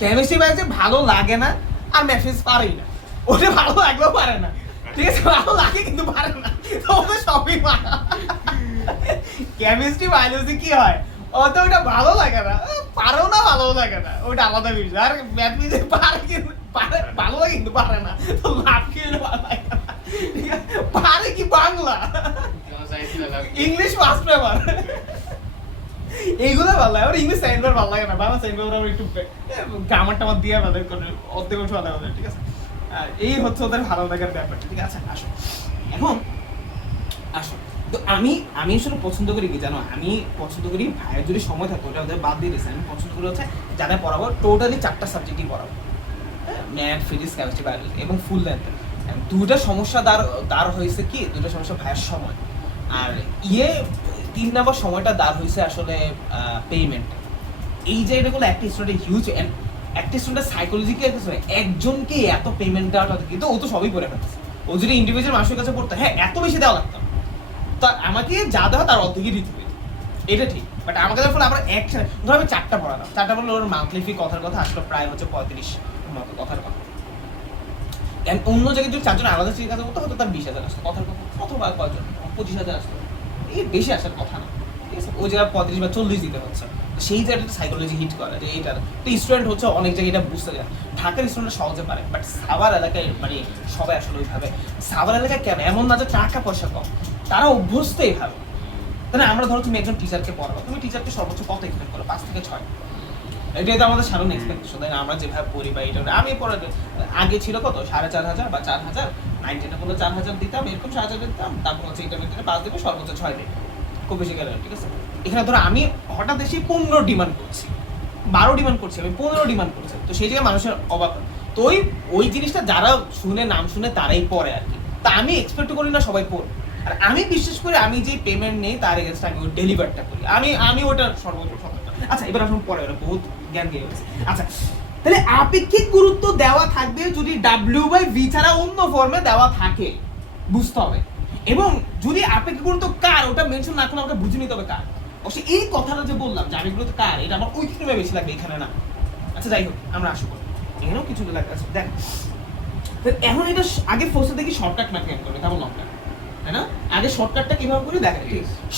কেমিস্ট্রি বায়োলজি ভালো লাগে না আর ম্যাথস পারেই না, ওটা ভালো লাগলেও পারে না, ঠিক আছে, ভালো লাগে কিন্তু পারে না, তো ওদের সবই মারা। কেমিস্ট্রি বায়োলজি কি হয় অত ওটা ভালো লাগে না, পারেও না ভালো লাগে না, ওটা আলাদা বিষয়। আর ম্যাথমেটিক্স পারে কিন্তু পারে ভালো লাগে কিন্তু পারে না, তো লাভ কি হলো ভালো লাগে না, ঠিক আছে, পারে কি বাংলা ইংলিশ ফার্স্ট পেপার এইগুলো ভালো লাগে। আর ইংলিশ সাইন পেপার ভালো লাগে না, বাংলা সাইন পেপার আমরা একটু গ্রামার টামার দিয়ে ভালো করে অর্ধেক অংশ ভালো লাগে, ঠিক আছে। আর এই হচ্ছে ওদের ভালো লাগার ব্যাপারটা, ঠিক আছে। আসো এখন আসো তো আমি আসলে পছন্দ করি কি জানো, আমি পছন্দ করি ভাইয়ের যদি সময় থাকে ওটা ওদের বাদ দিয়ে দিয়েছে, আমি পছন্দ করি হচ্ছে যাদের পড়াবো টোটালি 4টা সাবজেক্টই পড়াবো, ম্যাথ ফিজিক্স কেমিস্ট্রি বায়োলজি এবং ফুল লেন্থ। দুটা সমস্যা দাঁড় হয়েছে কি, দুটা সমস্যা ভাইয়ের সময়, আর 3 নাম্বার সময়টা দাঁড় হয়েছে আসলে পেমেন্ট। এই জায়গাগুলো একটা স্টুডেন্ট হিউজ, একটা স্টুডেন্টের সাইকোলজিক্যাল একজনকে এত পেমেন্ট দেওয়াটা কিন্তু ও তো সবই করে ফেলছে, ও যদি ইন্ডিভিজুয়াল মানুষের কাছে পড়তো হ্যাঁ এত বেশি দেওয়া লাগতো, তো আমাকে যা দেওয়া তার অর্ধেকই দিতে হবে, এটা ঠিক। বাট আমাকে ফলে আমরা একসাথে ধরো আমি 4টা পড়ালাম, 4টা পড়লে ওর মান্থলি ফি কথার কথা আসলো প্রায় হচ্ছে 35 মতো কথার কথা। অন্য জায়গায় যদি 4 জন আলাদা শিক্ষা করতো হয়তো তার 20,000 আসতো কথার কথা, অথবা কয়জন 25,000 আসতো, এই বেশি আসার কথা না, ঠিক আছে। ওই জায়গায় 35 বা 40 দিতে হচ্ছে, সেই জায়গাটা সাইকোলজি হিট করে যে এইটার তো স্টুডেন্ট হচ্ছে অনেক জায়গায় এটা বুঝতে যায়। ঢাকার স্টুডেন্ট সহজে পারে, বাট সাভার এলাকায় মানে সবাই আসলে ওইভাবে, সাভার এলাকায় কেন এমন না যে টাকা পয়সা কম, তারা অভ্যস্ত এইভাবে। তাহলে আমরা ধরো তুমি একজন টিচারকে পড়াবো, তুমি টিচারকে সর্বোচ্চ কত এক্সপেক্ট করো, 5 থেকে 6, এটাই তো আমাদের সাধারণ এক্সপেকটেশন, তাই না? আমরা যেভাবে পড়ি বা এটা আমি পড়ে আগে ছিল কত 4,500 বা 4,000, 9-10 করলে 4,000 দিতাম, এরকম 4,000 দিতাম, তারপর হচ্ছে ইন্টারমিডিয়েটে 5 দেবে, সর্বোচ্চ 6 দেবে, খুব বেশি গেলে, ঠিক আছে। এখানে ধরো আমি হঠাৎ এসে 15 ডিমান্ড করছি, 12 ডিমান্ড করছি, আমি 15 ডিমান্ড করছি, তো সেই জায়গায় মানুষের অবাক। তো ওই জিনিসটা যারা শুনে নাম শুনে তারাই পড়ে আর কি, তা আমি এক্সপেক্ট করি না সবাই পড়ে, আর আমি বিশ্বাস করি আমি যে পেমেন্ট নেই তার এগেনস্ট আমি ওই ডেলিভারটা করি, আমি ওটা সর্বোচ্চ। আচ্ছা এবার আসুন পরে ওরা বহুত জ্ঞান দিয়ে গেছে। আচ্ছা তাহলে আপেক্ষিক গুরুত্ব দেওয়া থাকবে যদি W/V ছাড়া অন্য ফর্মে দেওয়া থাকে, বুঝতে হবে। এবং যদি আপেক্ষিক গুরুত্ব কার ওটা মেনশন না করলে আমাকে বুঝে নিতে হবে কার। অবশ্যই এই কথাটা যে বললাম যে আপেক্ষিক গুরুত্ব কার, এটা আমার ওই ক্ষেত্রে বেশি লাগবে, এখানে না। আচ্ছা যাই হোক আমরা আসবো, এখানেও কিছু লাগবে। আচ্ছা দেখ এখন এটা আগে ফোর্সে দেখি শর্টকাট ম্যাথ কেমন করবে, কেমন লংকাট, তাই না? আগে শর্টকাটটা কিভাবে করি দেখা,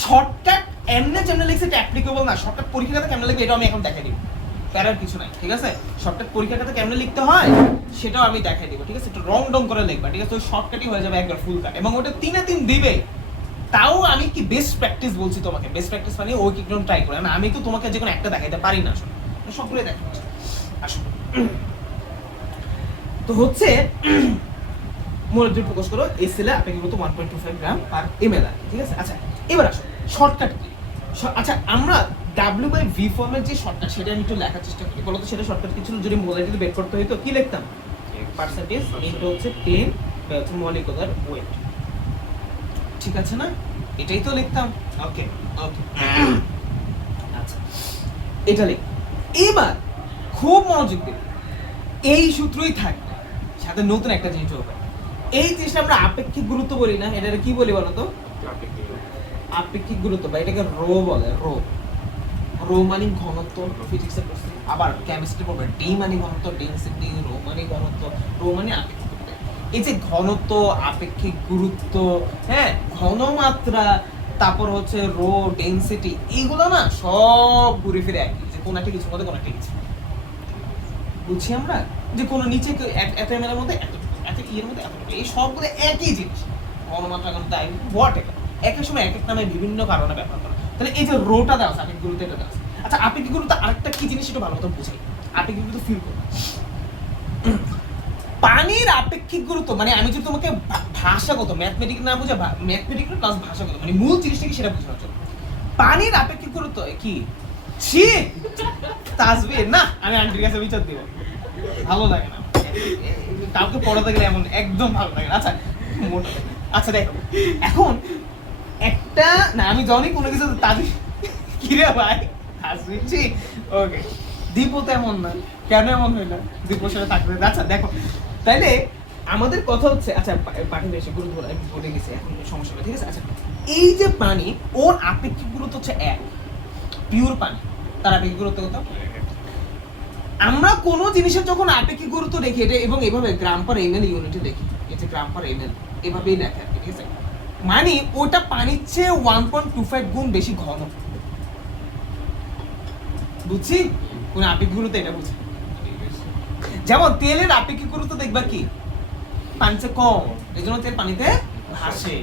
শর্টকাট এমনে যেমন লিখছে এটা অ্যাপ্লিকেবল না, শর্টকাট পরীক্ষাটা কেমন লিখবে এটা আমি এখন দেখাই দিব, প্যারার কিছু নাই, ঠিক আছে। শর্টকাট পরীক্ষাটাতে কেমন লিখতে হয় সেটাও আমি দেখাই দিব, ঠিক আছে। একটু রং ডং করে লিখবা, ঠিক আছে, ওই শর্টকাটই হয়ে যাবে একবার ফুল কাট, এবং ওটা 3 দিবে। তাও আমি কি বেস্ট প্র্যাকটিস বলছি তোমাকে, বেস্ট প্র্যাকটিস মানে ওই কি একদম ট্রাই করে, আমি তো তোমাকে যে কোনো একটা দেখাইতে পারি না, আসলে সবগুলোই দেখাচ্ছি। আসলে তো হচ্ছে মনোযোগ ফোকাস করো, এসএল এ আপেক্ষিক গুরুত্ব 1.25 গ্রাম পার ml, ঠিক আছে। আচ্ছা এবার আসো শর্টকাট কি। আচ্ছা আমরা W/V ফর্মের যে শর্টকাট সেটা আমি একটু লেখার চেষ্টা করি, বলতো সেটা শর্টকাট কি ছিল, যদি মোলারিটি বের করতে হতো কি লিখতাম, পার্সেন্টেজ ইনটু হচ্ছে 10 বা হচ্ছে মলিকুলার ওয়েট, ঠিক আছে না, এটাই তো লিখতাম। ওকে ওকে আচ্ছা এটা লিখ। এবার খুব মনোযোগ দিন, এই সূত্রই থাকবে, সাথে নতুন একটা জিনিস হবে। এই জিনিসটা আমরা আপেক্ষিক গুরুত্ব বলি না, এটা কি বলি বলতো, আপেক্ষিক গুরুত্ব, বা এটাকে রো বলে। রো মানে ঘনত্ব, ফিজিক্সে পড়ছি, আবার কেমিস্ট্রি পড়বে ডি মানে ঘনত্ব, ডেনসিটি, রো মানে ঘনত্ব, রো মানে আপেক্ষিক গুরুত্ব। এই যে ঘনত্ব, আপেক্ষিক গুরুত্ব, হ্যাঁ ঘনমাত্রা, তারপর হচ্ছে রো, ডেনসিটি, এইগুলো না সব ঘুরে ফিরে একই, যে কোন একটা কিছু মধ্যে কোন একটা কিছু বুঝছি আমরা, যে কোনো নিচে এত ml এর মধ্যে এত এর মধ্যে এতটুকু, এই সবগুলো একই জিনিস, ঘনমাত্রা ঘনত্ব হোয়াট এভার, এক সময় এক নামে বিভিন্ন কারণে ব্যবহার করা। তাহলে এই যে রোটা দেওয়া আছে, আপেক্ষিক গুরুত্ব এটা দেওয়া আছে। আচ্ছা আপেক্ষিক গুরুত্ব আরেকটা কি জিনিস একটু ভালো মতো বুঝাই, আপেক্ষিক গুরুত্ব ফিল করো। পানির আপেক্ষিক গুরুত্ব মানে আমি যদি তোমাকে ভাষাগত ম্যাথমেটিক্স না বুঝে, ম্যাথমেটিক্স প্লাস ভাষাগত মানে মূল জিনিসটা কি সেটা বোঝানোর জন্য, পানির আপেক্ষিক গুরুত্ব কি ছি তাসবির না, আমি আন্টির কাছে বিচার দিব, ভালো লাগে না কাউকে পড়াতে গেলে এমন একদম ভালো লাগে না। আচ্ছা মোটা, আচ্ছা দেখো এখন একটা না, আমি যখনই কোনো কিছু তাদের কি রে ভাই হাসিছি ওকে দীপু তো এমন না কেন এমন হইল দীপুর সাথে থাকবে আচ্ছা দেখো তাইলে আমাদের কথা হচ্ছে আচ্ছা পানি বেশি গুরুত্ব আমি বলে গেছি এখন সমস্যা নেই ঠিক আছে আচ্ছা এই যে পানি ওর আপেক্ষিক গুরুত্ব হচ্ছে 1 পিওর পানি তার আপেক্ষিক গুরুত্ব কত আমরা কোন জিনিসের যখন আপেক্ষিক গুরুত্ব দেখি এটা এবং এভাবে গ্রাম পার এমএল ইউনিটে দেখি এটা গ্রাম পার এমএল এভাবেই লেখা আছে ঠিক আছে মানে ওটা পানির চেয়ে 1.25 গুণ বেশি ঘন বুঝছি কোন আপেক্ষিক গুরুত্ব এটা বুঝি যেমন তেলের আপেক্ষিক গুরুত্ব দেখবা কি পানির চেয়ে কম এজন্য তেল পানিতে ভাসে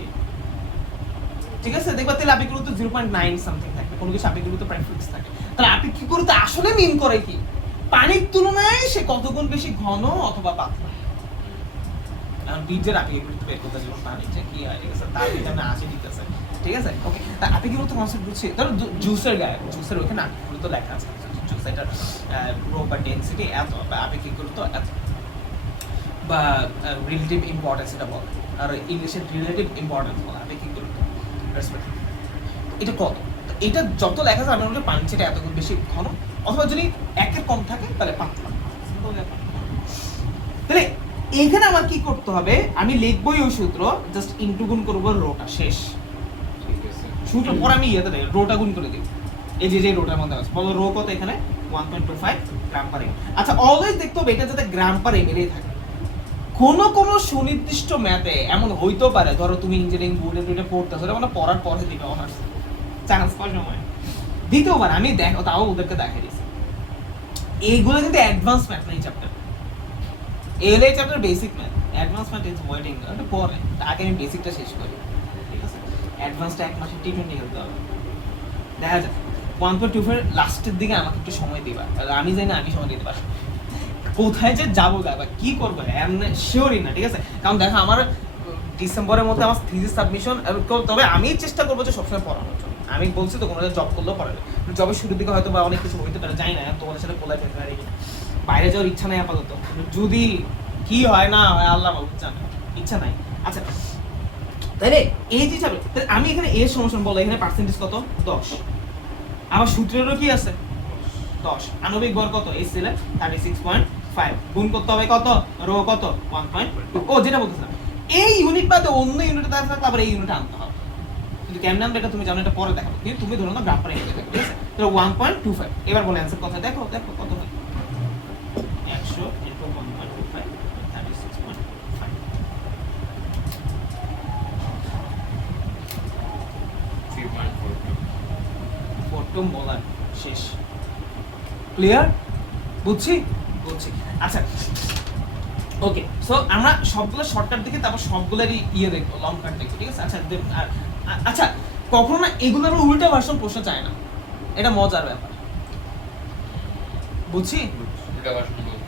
ঠিক আছে দেখবা তেল আপেক্ষিক গুরুত্ব 0.9 সামথিং থাকে কোনো কিছু আপেক্ষিক গুরুত্ব প্রায় ফিক্স থাকে তাহলে আপেক্ষিক গুরুত্ব আসলে মিন করে কি পানির তুলনায় সে কত গুণ বেশি ঘন অথবা পাতলা এখন বীজের আপেক্ষিক গুরুত্ব বের করতে যেমন পানির চেয়ে কি হয় ঠিক আছে তার ভিতরে আসে দিতেছে ঠিক আছে ওকে তা আপেক্ষিক গুরুত্ব কনসেপ্ট বুঝছি ধরো জুসের গায়ে জুসের ওখানে আপেক্ষিক গুরুত্ব লেখা আছে জুস এটার রো বা ডেনসিটি এত বা আপেক্ষিক গুরুত্ব এত বা রিলেটিভ ইম্পর্টেন্স এটা বলে আর ইংলিশে রিলেটিভ ইম্পর্টেন্স বলে আপেক্ষিক গুরুত্ব এটা কত এটা যত লেখা আছে আপনার মধ্যে পানির চেয়ে এত গুণ বেশি ঘন অথবা যদি একের কম থাকে তাহলে পাতলা তাহলে এখানে আমার কি করতে হবে আমি লিখবই ওই সূত্র জাস্ট ইনটু গুণ করব রোটা শেষ ঠিক আছে সূত্র পর আমি ইয়েতে দেই রোটা গুণ করে দিই এই যে রোটার মধ্যে আছে বলো রো কত এখানে 1.25 গ্রাম পার এমএল আচ্ছা অলওয়েজ দেখতে হবে এটা যাতে গ্রাম পার এমএল এ থাকে কোন সুনির্দিষ্ট ম্যাথে এমন হইতেও পারে ধরো তুমি ইঞ্জিনিয়ারিং বোর্ডে এটা পড়তেছো এটা মানে পড়ার পরে দিবে অনার্স চান্স পাওয়ার সময় দ্বিতীয় বার আমি দেখো তাও ওদেরকে দেখাই দিয়েছি এইগুলো কিন্তু অ্যাডভান্স ম্যাথ না এই chapter LA chapter basic math advance math is waiting এটা পরে আগে আমি বেসিকটা শেষ করি ঠিক আছে অ্যাডভান্সটা এক মাসে T20 খেলতে হবে দেখা যাক 1.25 লাস্টের দিকে আমাকে একটু সময় দিবা আমি জানি না আমি সময় দিতে পারবো কোথায় যে যাবো বা কি করবো এমনি শিওরই না ঠিক আছে কারণ দেখো আমার ডিসেম্বরের মধ্যে আমার থিসিস সাবমিশন তবে আমি চেষ্টা করবো যে সবসময় পড়ানোর জন্য আমি বলছি তো কোনো জব করলেও পড়াবে জবের শুরুর দিকে হয়তো বা অনেক কিছু হইতে পারে জানি না তোমাদের সাথে বলে ফেলতে পারি বাইরে যাওয়ার ইচ্ছা নাই আপাতত যদি কি হয় না হয় আল্লাহ বাবু জানে ইচ্ছা নাই আচ্ছা তাহলে এই যে যাবে আমি এখানে এর সমস্যা বলো এখানে পার্সেন্টেজ কত 10 আমার সূত্রেরও কি আছে 10 আণবিক ভর কত এই সেলে 36.5 গুণ করতে হবে কত রো কত 1.2 ও যেটা বলতেছিলাম এই ইউনিট বাদে অন্য ইউনিটে থাকলে তারপরে এই ইউনিটে আনতে হবে কিন্তু কেমন আনবে এটা তুমি জানো এটা পরে দেখাবো কিন্তু তুমি ধরো না গ্রাফ পরে এনে দেবে ঠিক আছে তাহলে 1.25 এবার বলে অ্যানসার কত দেখো দেখো কত হয় 100 ইনটু 1.25 36.5 4 মোলার শেষ ক্লিয়ার বুঝছি আচ্ছা ওকে সো আমরা সবগুলো শর্টকাট দেখি তারপর সবগুলোরই ইয়ে দেখবো লং কাট দেখবো ঠিক আছে আচ্ছা আচ্ছা কখনো না এগুলো আমরা উল্টা ভার্সন প্রশ্ন চাই না এটা মজার ব্যাপার বুঝছি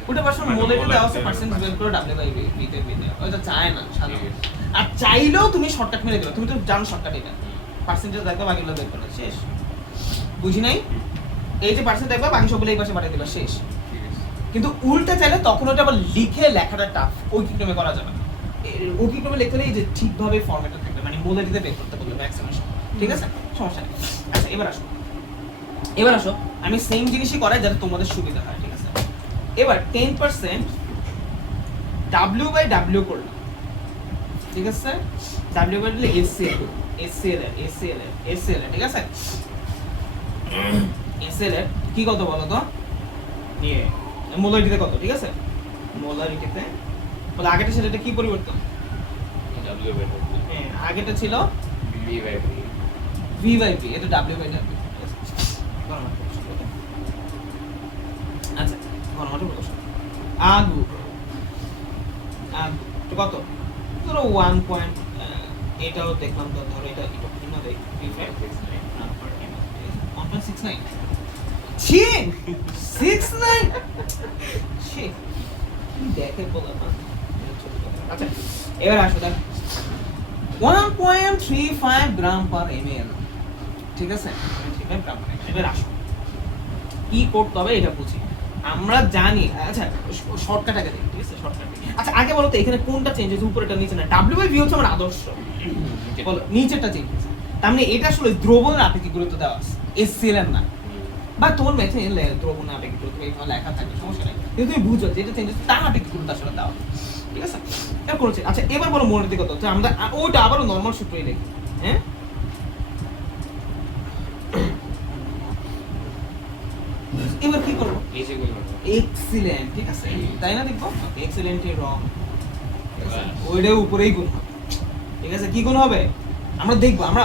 উল্টা ভার্সন মোলে দেওয়া আছে পার্সেন্টেজ বের করে W/V তে দিতে ওটা চায় না সাধারণত আর চাইলেও তুমি শর্টকাট মেরে দিবে তুমি তো জানো শর্টকাট এটা পার্সেন্টেজ দেখবে বাকিগুলো বের করে শেষ বুঝি নাই এই যে পার্সেন্ট দেখবে বাকি সবগুলো এই পাশে পাঠিয়ে দিবা শেষ কিন্তু উল্টা চাইলে তখন ওটা আবার লিখে লেখাটা টাফ ঐকিক্রমে করা যাবে না ঐকিক্রমে লিখতে হলে এই যে ঠিকভাবে ফরম্যাটে থাকবে মানে মোলে দিতে বের করতে বলবে ম্যাক্সিমাম ঠিক আছে সমস্যা নেই আচ্ছা এবার আসো আমি সেম জিনিসই করাই যাতে তোমাদের সুবিধা হয় ঠিক আছে এবার 10% W/W করলাম ঠিক আছে W/W HCl ঠিক আছে HCl কি কত বলো তো নিয়ে মোলারিটিতে কত ঠিক আছে মোলারিটিতে বলে আগেটা ছিল এটা কি পরিবর্তন হ্যাঁ আগেটা ছিল V/V এটা W/W আচ্ছা ঘনমাত্রা প্রকাশ আগু তো কত ধরো 1 পয়েন্ট এটাও দেখলাম তো ধরো এটা কিনা দেই 1.69 ছি 69 ছি দেখে বলা আচ্ছা এবার আসো দেখ 1.35 গ্রাম পার ml ঠিক আছে 35 গ্রাম পার ml এবার আসো কি করতে হবে এটা বুঝি আমরা জানি আচ্ছা শর্টকাট আগে দেখি ঠিক আছে শর্টকাট আচ্ছা আগে বলো তো এখানে কোনটা চেঞ্জ হয়েছে উপরেটা নিচে না W/V হচ্ছে আমার আদর্শ বলো নিচেরটা চেঞ্জ হয়েছে তার মানে এটা আসলে দ্রবণের আপেক্ষিক গুরুত্ব দেওয়া আছে HCl এর না, বা তোমার ম্যাথে দ্রবণের আপেক্ষিক গুরুত্ব এখানে লেখা থাকে, সমস্যা নেই, কিন্তু তুমি বুঝো যে এটা চেঞ্জ হচ্ছে তার আপেক্ষিক গুরুত্ব আসলে দেওয়া, ঠিক আছে? এটা করেছে। আচ্ছা এবার বলো মোটামুটি কত, তো আমরা ওটা আবারও নরমাল সূত্রই লিখি, হ্যাঁ? এবার কি করবো? নিচে গুণ করো। এক্সিলেন্ট, ঠিক আছে, তাই না? দেখবো এক্সিলেন্টই রং, ওইটার উপরেই গুণ হবে, ঠিক আছে? কি গুণ হবে আমরা দেখবো, আমরা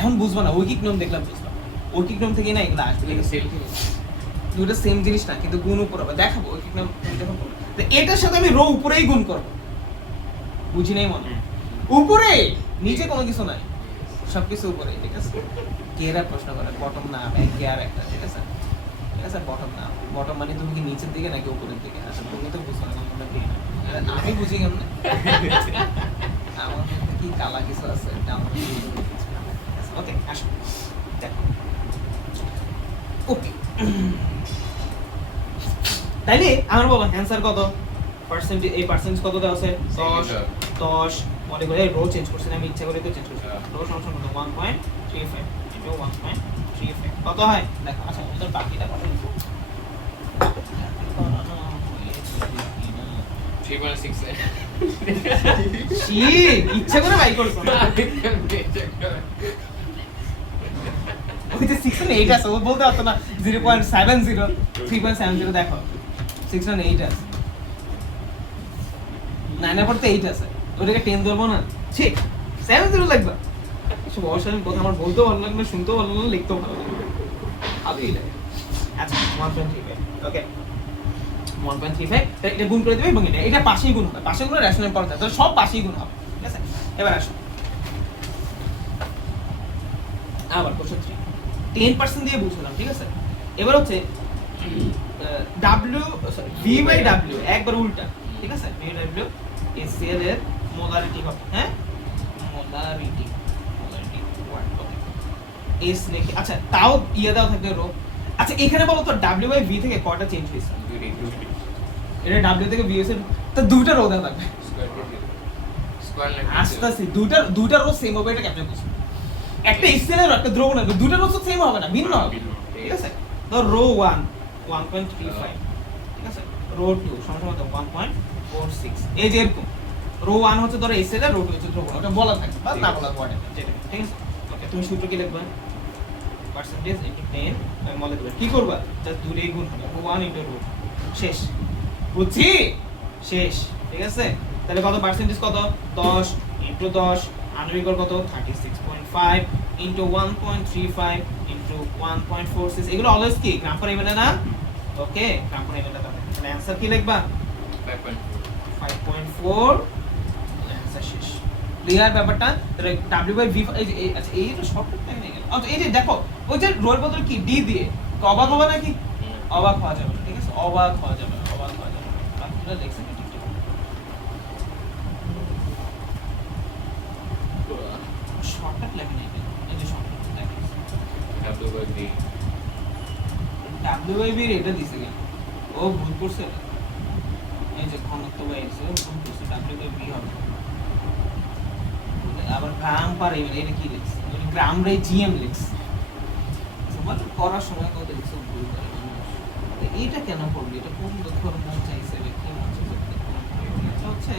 এখন বুঝবো না, ঐকিক নিয়ম দেখলাম বুঝলাম, ঐকিক নিয়ম থেকে না এগুলো আসবে, ঠিক আছে? সেল কি দুটো সেম জিনিস না, কিন্তু গুণ উপর হবে, দেখাবো ঐকিক নিয়ম তুমি যখন করবে। তো এটার সাথে আমি রো উপরেই গুণ করব, বুঝি নাই মনে, উপরে নিচে কোনো কিছু নাই, সবকিছু উপরে, ঠিক আছে? কেরা প্রশ্ন করে বটম না ব্যাক কে আর একটা, ঠিক আছে? ঠিক আছে, বটম না, বটম মানে তুমি কি নিচের দিকে নাকি উপরের দিকে? আচ্ছা তুমি তো বুঝো না, তোমরা কি না, আমি বুঝি কেমনে? আমার মধ্যে কি কালা কিছু আছে, এটা আমার ওকে, আসো দেখো, ওকে। তাইলে আমার বলো অ্যানসার কত, পার্সেন্টেজ, এই পার্সেন্টেজ কত দেওয়া আছে? 10 মনে করে রো চেঞ্জ করছি না আমি, ইচ্ছা করে তো চেঞ্জ করছি, রো সমান কত 1.35 ইনটু 1.35 কত হয় দেখো। আচ্ছা ওদের বাকিটা কত লিখবো? 3.6 ছি, ইচ্ছা করে বাই করছো না, ওই যে 6 and 8 আছে, ও বলতে পারতো না 0.70 3.70 দেখো 6 and 8 আছে, 9 এর পর তো 8 আছে, ওটাকে 10 ধরবো না, ঠিক 70 লাগবে। সব অসাধারণ কথা, আমার বলতেও ভালো লাগবে, শুনতেও ভালো লাগবে, লিখতেও ভালো লাগবে, আবে এটা। আচ্ছা 1.35 ওকে, 1.35 এটা গুণ করে দিবে, এবং এটা পাশেই গুণ হবে, পাশে গুণ রেশনাল পাওয়ার যায়, তাহলে সব পাশেই গুণ হবে, ঠিক আছে? এবার আসো আবার কোশ্চেন 3 10% দিয়ে বুঝলাম, ঠিক আছে? এবার হচ্ছে W sorry V by W একবার উল্টা, ঠিক আছে? V W HCl এর মোলারিটি কত, হ্যাঁ? মোলারিটি ওয়াট কত S লিখে, আচ্ছা তাও ইয়ে দাও থাকে রো। আচ্ছা এখানে বলো তো W বাই V থেকে কয়টা চেঞ্জ হয়েছে? এটা W থেকে V হয়েছে, তো দুটো রো দেওয়া থাকবে, আস্তে আস্তে দুইটা রো সেম হবে, এটা ক্যাপচার করছি, একটা HCl এর একটা দ্রবণ হবে, দুটো রো তো সেম হবে না, ভিন্ন হবে, ঠিক আছে? তো রো 1 1.35, ঠিক আছে? রো 2 সমান 1.46, এই যে এরকম রো 1 হচ্ছে ধরো HCl এর, রো 2 হচ্ছে দ্রবণ, ওটা বলা থাকে বা না বলা পড়ে যেটা, ঠিক আছে? ওকে, তুমি সূত্র কি লিখবে? পার্সেন্টেজ ইনটু 10 আমি মলিকুলার কি করবা, জাস্ট দুটোই গুণ হবে, 1 ইনটু রো, শেষ, বুঝছি, শেষ, ঠিক আছে? তাহলে কত পার্সেন্টেজ কত, 10 ইনটু 10 আনুরিকর কত 36.5 ইনটু 1.35 ইনটু 1.46, এগুলো অলওয়েজ কি গ্রাম পার এমএল না? ওকে, গ্রাম পার এমএল টা, তাহলে অ্যানসার কি লিখবা? 5.4, অ্যানসার শেষ, ক্লিয়ার ব্যাপারটা? তাহলে W বাই V, এই যে আচ্ছা এই তো শর্টকাট টাইম নিয়ে গেল। আচ্ছা এই যে দেখো ওই যে রোল বদল কি D দিয়ে, অবাক হবে নাকি? অবাক হওয়া যাবে না, ঠিক আছে? অবাক হওয়া যাবে না, অবাক হওয়া যাবে না, বাকিটা দেখছেন কি ঠিক শর্টকাট লাগে না, এই যে শর্টকাট লাগে W বাই V এটা দিছে কেন, ও ভুল করছে, এই যে ঘনত্ব বাই x ভুল করছে, W বাই V হবে, আবার গ্রাম পার এমএল এটা কি লিখছে, মানে গ্রাম রে জিএম লিখছে, তোমার করার সময় কত লিখছো ভুল করে, এইটা কেন করলি, এটা কোন দক্ষর মন চাইছে কি মন চাইছে, এটা হচ্ছে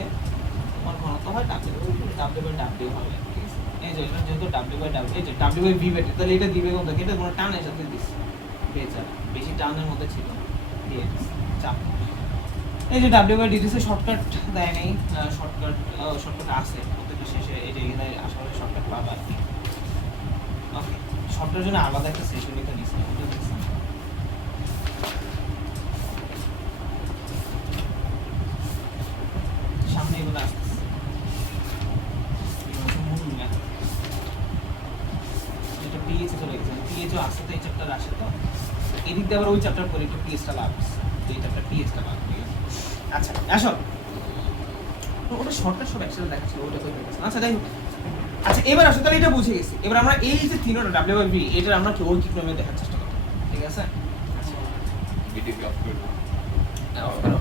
তোমার ঘনত্ব হয় W বাই W হবে, ঠিক আছে? এই যে এটা যেহেতু W বাই W, এই যে W বাই V বেটে, তাহলে এটা দিবে কোন থেকে, এটা কোনো টানের সাথে দিছে, বেচারা বেশি টানের মধ্যে ছিল, দিয়ে দিছে চাপ। এই যে W বাই D দিছে, শর্টকাট দেয় নাই, শর্টকাট আছে প্রত্যেকটা শেষে, এই যে এখানে আসলে শর্টকাট পাবা আর কি। ওকে, শর্টকাটের জন্য আলাদা একটা সেশন নিতে দিছে, ওটা দিছে সামনে, এগুলো আসতেছে, এটা পিএইচ চলে গেছে, পিএইচও আসছে তো, এই চ্যাপ্টার আসে তো, এদিক দিয়ে আবার ওই চ্যাপ্টার পরে একটু পিএইচটা লাগছে, এই চ্যাপ্টার পিএইচটা লাগবে, ঠিক আছে? আচ্ছা আসো, ওটা শর্টকাট সব একসাথে দেখাচ্ছিল, ওটা কই গেছে, আচ্ছা যাই হোক। আচ্ছা এবার আসো, তাহলে এটা বুঝে গেছি, এবার আমরা এই যে তিনটা W বাই V এটা আমরা কি ঐকিক নিয়মে দেখার চেষ্টা করব, ঠিক আছে? আচ্ছা ভিডিও অফ করে অফ করো।